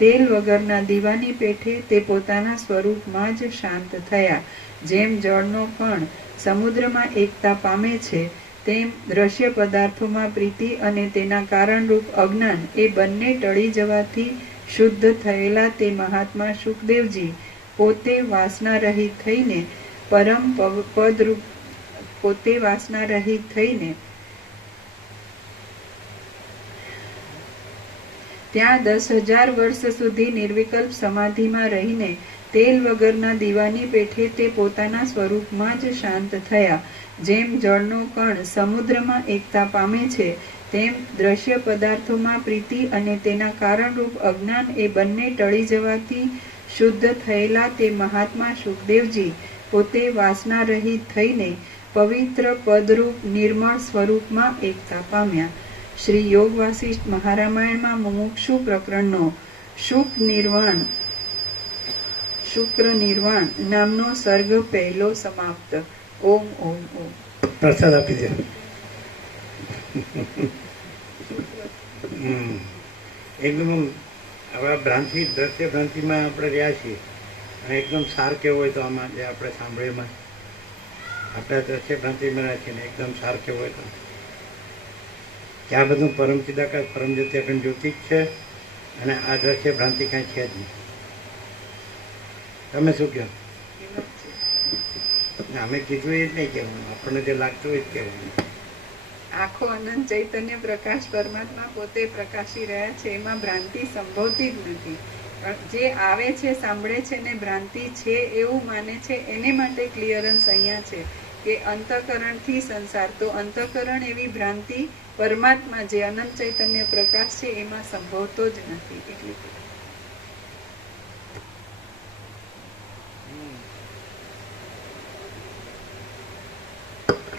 તેલ વગરના દીવાની પેઠે તે પોતાના સ્વરૂપમાં જ શાંત થયા. જેમ જળનો કણ સમુદ્રમાં એકતા પામે છે, તેમ દ્રશ્ય પદાર્થોમાં પ્રીતિ અને તેના કારણરૂપ અજ્ઞાન એ બંને ટળી જવાથી શુદ્ધ થયેલા તે મહાત્મા શુકદેવજી પોતે વાસના રહિત થઈને પરમ પદરૂપ પોતે વાસના રહિત થઈને ત્યાં 10,000 વર્ષ સુધી નિર્વિકલ્પ સમાધિમાં રહીને તેલ વગરના દીવાની પેઠે તે પોતાના સ્વરૂપમાં જ શાંત થયા. જેમ જળનો કણ સમુદ્રમાં એકતા પામે છે, તેમ દ્રશ્ય પદાર્થોમાં પ્રીતિ અને તેના કારણરૂપ અજ્ઞાન એ બંને ટળી જવાથી શુદ્ધ થયેલા તે મહાત્મા શુકદેવજી પોતે વાસના રહિત થઈને પવિત્ર પદરૂપ નિર્મળ સ્વરૂપમાં એકતા પામ્યા. શ્રી યોગ વાસિષ્ઠ મહારામાયણમાં મુમુક્ષુ પ્રકરણનો શુક્ર નિર્વાણ નામનો સર્ગ પહેલો સમાપ્ત. ઓમ ઓમ ઓમ. પ્રસાદ આપી દે. એકદમ હવે ભ્રાંતિ, દ્રશ્ય ભ્રાંતિમાં આપણે રહ્યા છીએ અને એકદમ સાર કેવો હોય તો આમાં જે આપણે સાંભળીમાં આપણે દ્રશ્ય ભ્રાંતિમાં રહ્યા છીએ ને એકદમ સાર કેવો હોય તો કે આ બધું પરમ ચિદાકાશ પરમ જ્યોતિ અખંડ જ્યોતિ જ છે અને આ દ્રશ્ય ભ્રાંતિ કાંઈ છે જ નહીં. તમે શું કહો? અમે કીધું એ જ નહીં કહેવાનું, આપણને જે લાગતું હોય જ કહેવાનું. આખો અનંત ચૈતન્ય પ્રકાશ પરમાત્મા પોતે પ્રકાશી રહ્યા છે, એમાં ભ્રાંતિ સંભવતી જ નથી. જે આવે છે, સાંભળે છે ને ભ્રાંતિ છે એવું માને છે, એને માટે ક્લિયરન્સ અહીંયા છે કે અંતઃકરણથી સંસાર. તો અંતઃકરણ એવી ભ્રાંતિ પરમાત્મા જે અનંત ચૈતન્ય પ્રકાશ છે એમાં સંભવતો જ નથી.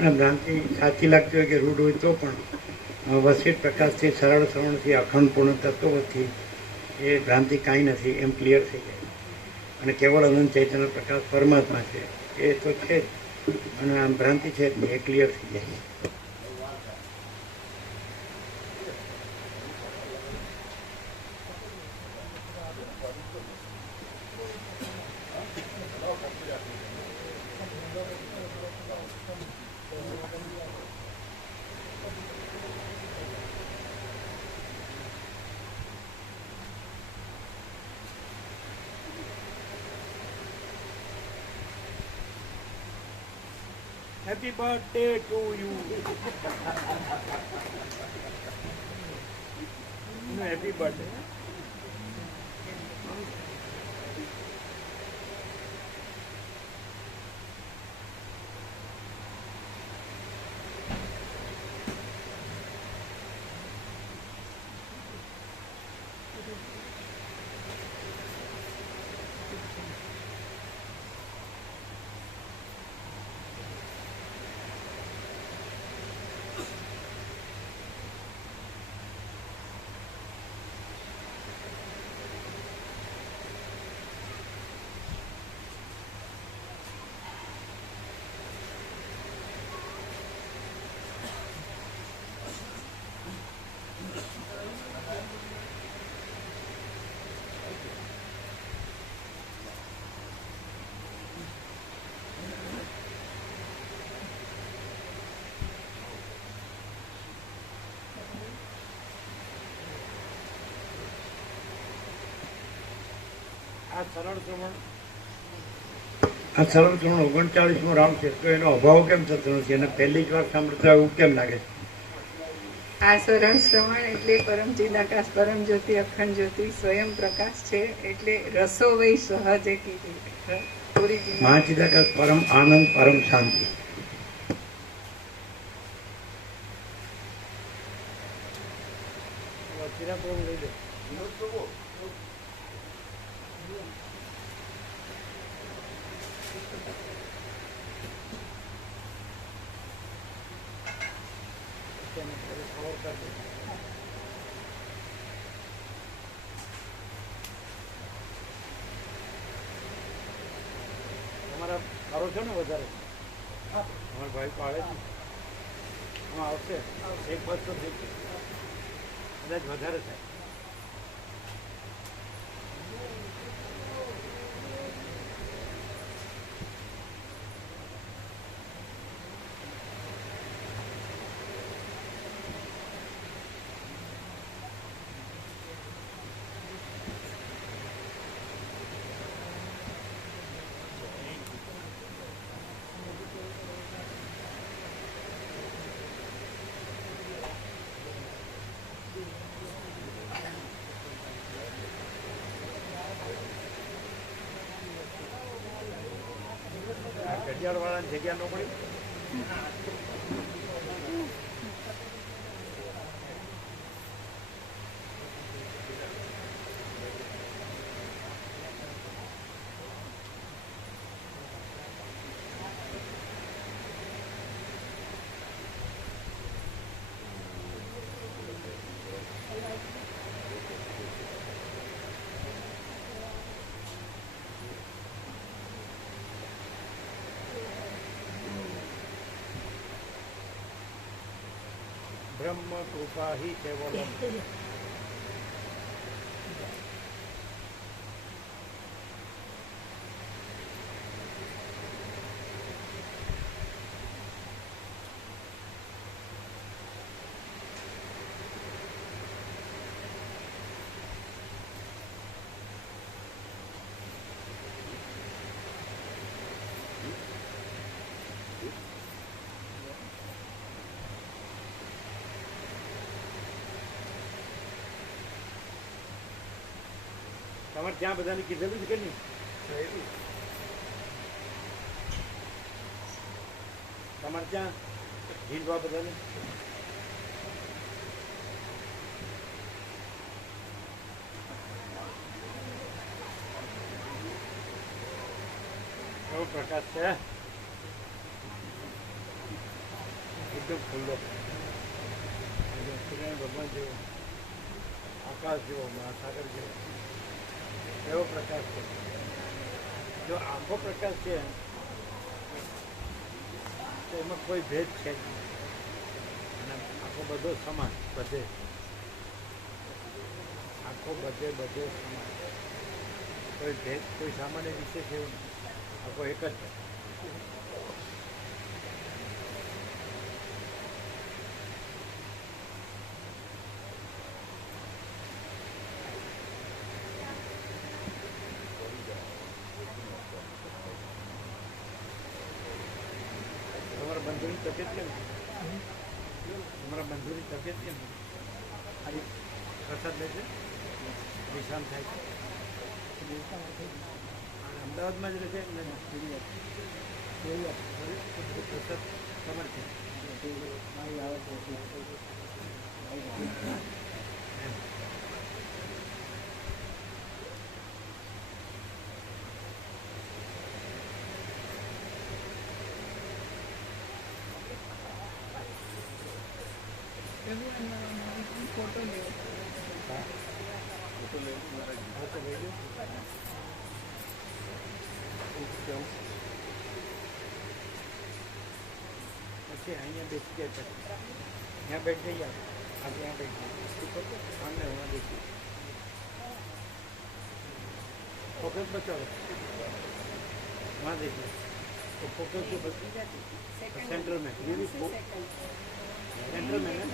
એટલે ભ્રાંતિ સાચી લાગતી હોય કે રૂઢ હોય તો પણ વસિષ્ઠ પ્રકાશથી સરળ શ્રવણથી અખંડ પૂર્ણ તત્વથી એ ભ્રાંતિ કાંઈ નથી એમ ક્લિયર થઈ જાય. અને કેવળ અનંત ચૈતન્ય પ્રકાશ પરમાત્મા છે એ તો છે જ, અને આમ ભ્રાંતિ છે જ નહીં, એ ક્લિયર થઈ જાય. Happy birthday to you. No, happy birthday. આ સરળ શ્રવણ 39મો રાઉન્ડ છે તો એનો અભાવ કેમ થતો નથી? અને પહેલી જ વાર સાંભળતા એવું કેમ લાગે છે? આ સરળ શ્રવણ એટલે પરમ ચિદાકાશ પરમ જ્યોતિ અખંડ જ્યોતિ સ્વયં પ્રકાશ છે. એટલે રસો વૈ સહજે કીધી પૂરી ચિંતા. મહાચિદાકાશ પરમ આનંદ પરમ શાંતિ. વચીરા પ્રભુ લઈ લે. તમારા સારો છો ને વધારે અમારા ભાઈ પાડે છે હા આવશે 1 બસ તો કદાચ વધારે થાય. ઘડિયાળવાળાની જગ્યા ન પડી. બ્રહ્મ કૃપા હિ કેવલમ. તમારે ત્યાં બધાને કીધેલું છે કે નહીં? તમારે ત્યાં હિંદવા બધાને એવો પ્રકાશ છે એકદમ ખુલ્લો ભગવાન જેવો, આકાશ જેવો, મહાસાગર જેવો એવો પ્રકાશ છે. જો આખો પ્રકાશ છે તો એમાં કોઈ ભેદ છે જ નહીં અને આખો બધો સમાન, બધે આખો બધે સમાન, કોઈ ભેદ, કોઈ સામાન્ય વિશેષ એવું નહીં, આખો એક જ છે. બંધુની તબિયત કેમ છે? તમારા બંધુની તબિયત કેમ છે? આજે પ્રસાદ લે છે, વિશ્રામ થાય છે, અમદાવાદમાં જ રહે છે. પ્રસાદ તમારે છે ફોટો લેવો. પછી અહીંયા બેસી જાય, પછી ત્યાં બેઠ જઈએ, આ ત્યાં બેઠ જઈએ, આમને હું બેસી फोकस बचाओ, वहाँ देखिए तो फोकस जो सेंटर में, सेंटर में ना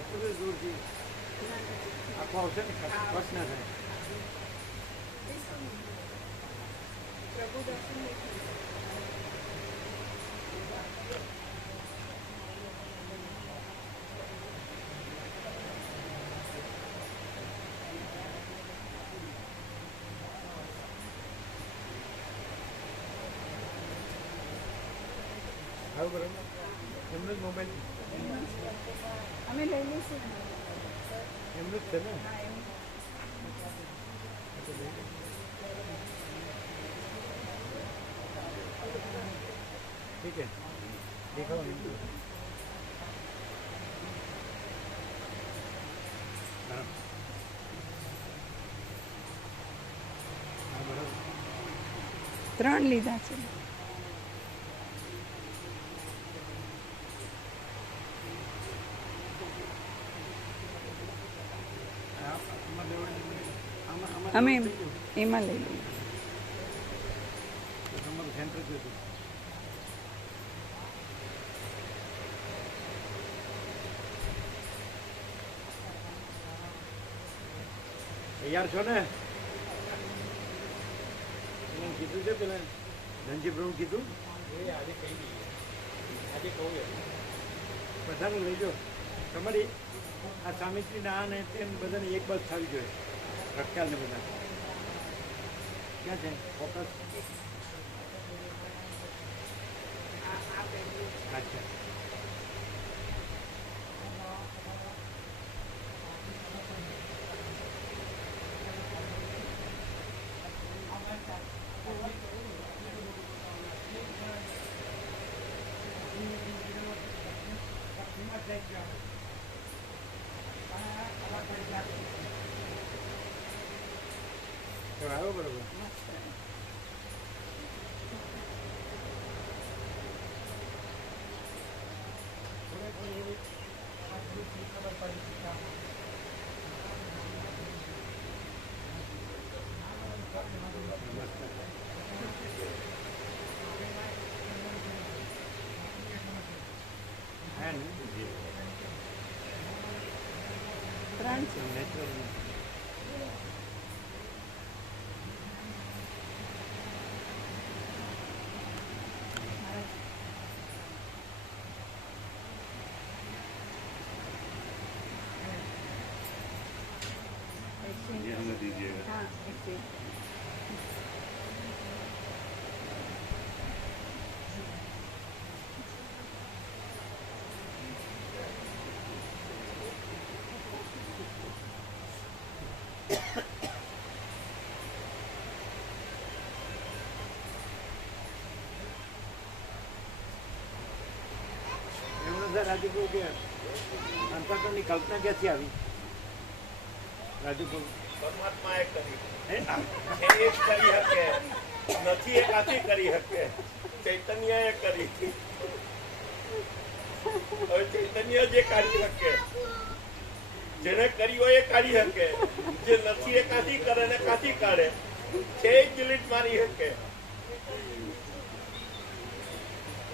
એટલું દૂરથી આખો આવશે ને બસ ના થાય. પ્રભુ દર્શન હા બરાબર એમનો જ મોબાઈલ અમે લઈ લઈશું. એમનું જ છે ને ઠીક છે દેખાવ ત્રણ લીધા છે. અમે એમાં લઈ લઈએ. તમારું સેન્ટર છે તૈયાર છો ને? કીધું છે પેલા ધનજી પ્રભુ કીધું આજે કહી દઈએ આજે કહું બધાને લઈ જાઓ. તમારી આ સ્વામીજીના આ ને તેમ બધાને એક બાદ થવી જોઈએ. રખ્યાલ ને બધા ક્યાં છે ફોકસ? અચ્છા આવ્યો બરોબર. ત્રણ છે. નેચરલ हाँ ऐसे રાજુ પ્રભુ કે અંતરની કલ્પના ક્યાંથી આવી? રાજુ પ્રભુ પરમાત્મા એ કરી એ એક કરી શકે નથી, એક આથી કરી શકે. ચૈતન્ય એ કરી. હવે ચૈતન્ય જે કાઢી શકે, જેને કરી હોય એ કાઢી શકે. જે નથી એ કાથી કરે ને કાથી કાઢે છે ડિલીટ મારી શકે.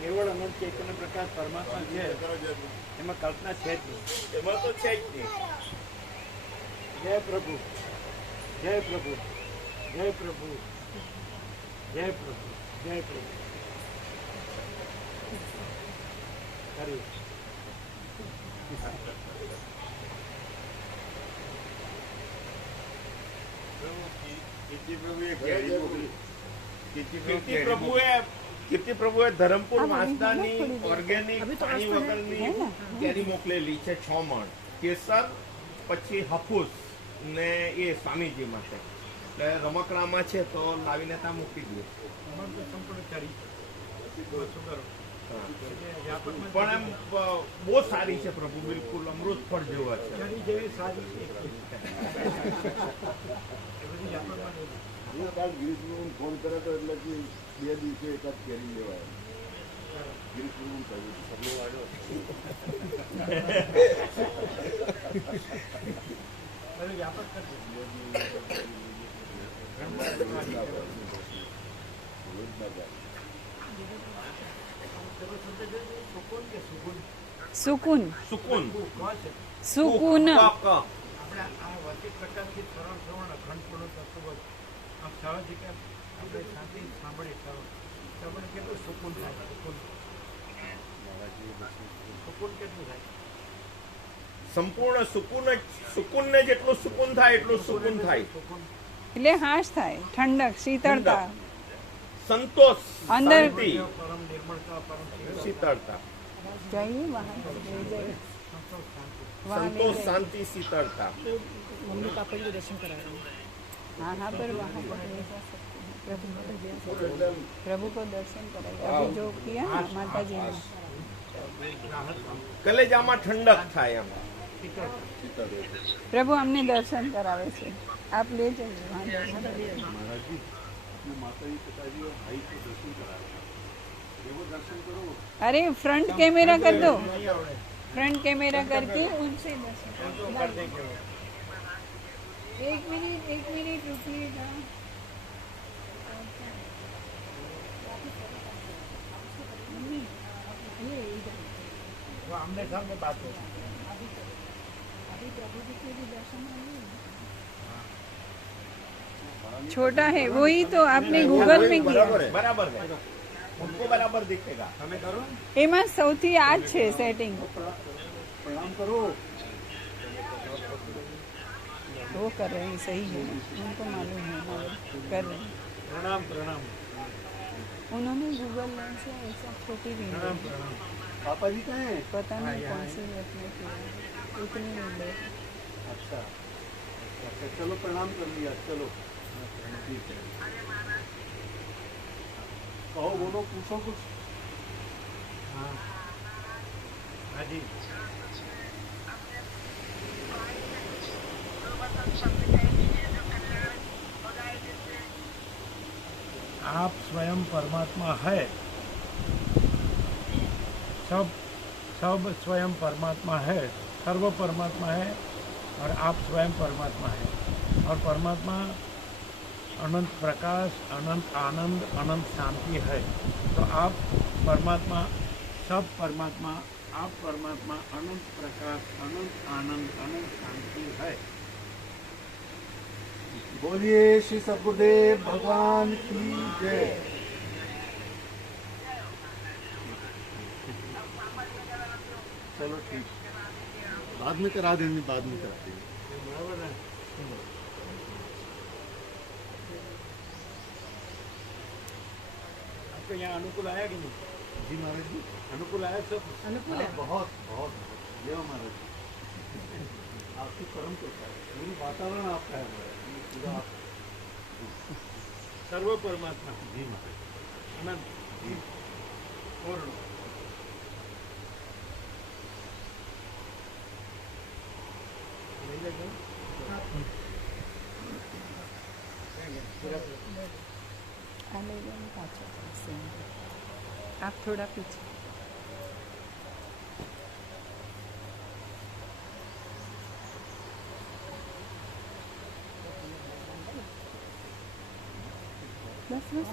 કેવળ અનંત ચૈતન્ય પ્રકાશ પરમાત્મા છે, એમાં કલ્પના છે જ નહીં. એમાં તો છે જ નહીં. જય પ્રભુ, જય પ્રભુ, જય પ્રભુ, જય પ્રભુ, જય પ્રભુ. કર્યું. કીર્તિ પ્રભુએ ધરમપુર વાંસદાની ઓર્ગેનિક પાણી વગરની કેરી મોકલેલી છે 6 મણ કેસર, પછી હાફૂસ ને એ સ્વામીજી માટે. એટલે રમકડામાં છે તો લાવીને ત્યાં મૂકી દઈએ. અમારું તો સંપૂર્ણ ચડી સુગર પણ એમ બહુ સારી છે પ્રભુ, બિલકુલ અમૃત ફળ જેવા છે. ચડી જેવી સારી એક એ બધી જાતોમાં કાલ ગિરીશભાઈ ફોન કર્યો હતો એટલે કે 2 દિવસે એકાદ કેરી લેવાય. ગિરીશભાઈ કહ્યું સગલો આવ્યો વ્યાપક કરશે. સુકૂન સુકૂન સુકૂન આપણે આ વચિત પ્રકારથી સરળ શ્રવણ અખંડપૂર્ણ તત્વ આમ સહજ કે આપણે શાંતિ સાંભળીએ તો આપણે કેટલું સુકૂન થાય. સુકૂન સુકૂન કેટલું થાય? સંપૂર્ણ સુકૂનને જેટલું સુકૂન થાય એટલું સુકૂન થાય. એટલે હાશ થાય, ઠંડક, શીતળતા, સંતોષ, અંદર શાંતિ, પરમ નિર્મળતા, પરમ શીતળતા. જઈએ વહાં લઈ જઈએ. संतोष, शांति, शीतलता. मम्मी पापा जी को दर्शन कराया हाँ हाँ, पर वहाँ पर नहीं जा सकते, प्रभु को दर्शन कराए अभी जो किया ना माता जी ने. કલેજામાં ઠંડક થાય એમ. प्रभु हमने दर्शन करावे છે, आप ले जाइए वहाँ दर्शन. महाराज जी अपने माता जी पिताजी और भाई को दर्शन कराया, वो दर्शन करो. अरे फ्रंट कैमरा कर दो, फ्रंट कैमरा करके उनसे दर्शन करो. एक मिनट रुकिएगा. वो आमने सामने बात हो. छोटा है वही तो आपने गूगल में किया. બરાબર है, उनको बराबर दिखेगा. તમે કરો એમાં સૌથી આ જ છે સેટિંગ. प्रणाम करो. वो कर रहे हैं, सही है, उनको मालूम है, कर रहे हैं. પ્રણામ પ્રણામ उन्होंने गूगल लेंस से ऐसा छोटी भी પ્રણામ પ્રણામ. पापा जी कहाँ हैं? पता नहीं कौन सी नेट में किया, इतनी विंडो. अच्छा अच्छा, चलो प्रणाम कर लिया. चलो ठीक है. कहो, बोलो, पूछो कुछ. हाँ हाँ जी. आप स्वयं परमात्मा है, सब स्वयं परमात्मा है, सर्व परमात्मा है और आप स्वयं परमात्मा है. और परमात्मा अनंत प्रकाश, अनंत आनंद, अनंत शांति है. तो आप परमात्मा, सब परमात्मा, आप परमात्मा, अनंत प्रकाश, अनंत आनंद, अनंत शांति है. बोलिए श्री सद्गुरुदेव भगवान की जय. चलो ठीक, बाद में करा देंगे, बाद में करा देंगे. बराबर है. आपको यहाँ अनुकूल आया कि नहीं? जी महाराज जी, अनुकूल आया सब? अनुकूल है. बहुत बहुत जय हो महाराज जी. आपकी परम कृपा है, पूरी वातावरण आपका है महाराज जी, पूरा आप. सर्व परमात्मा जी महाराज अनंत जी. पूर्ण. आ ले जाओ पाछा से. आप थोड़ा पीछे. बस बस.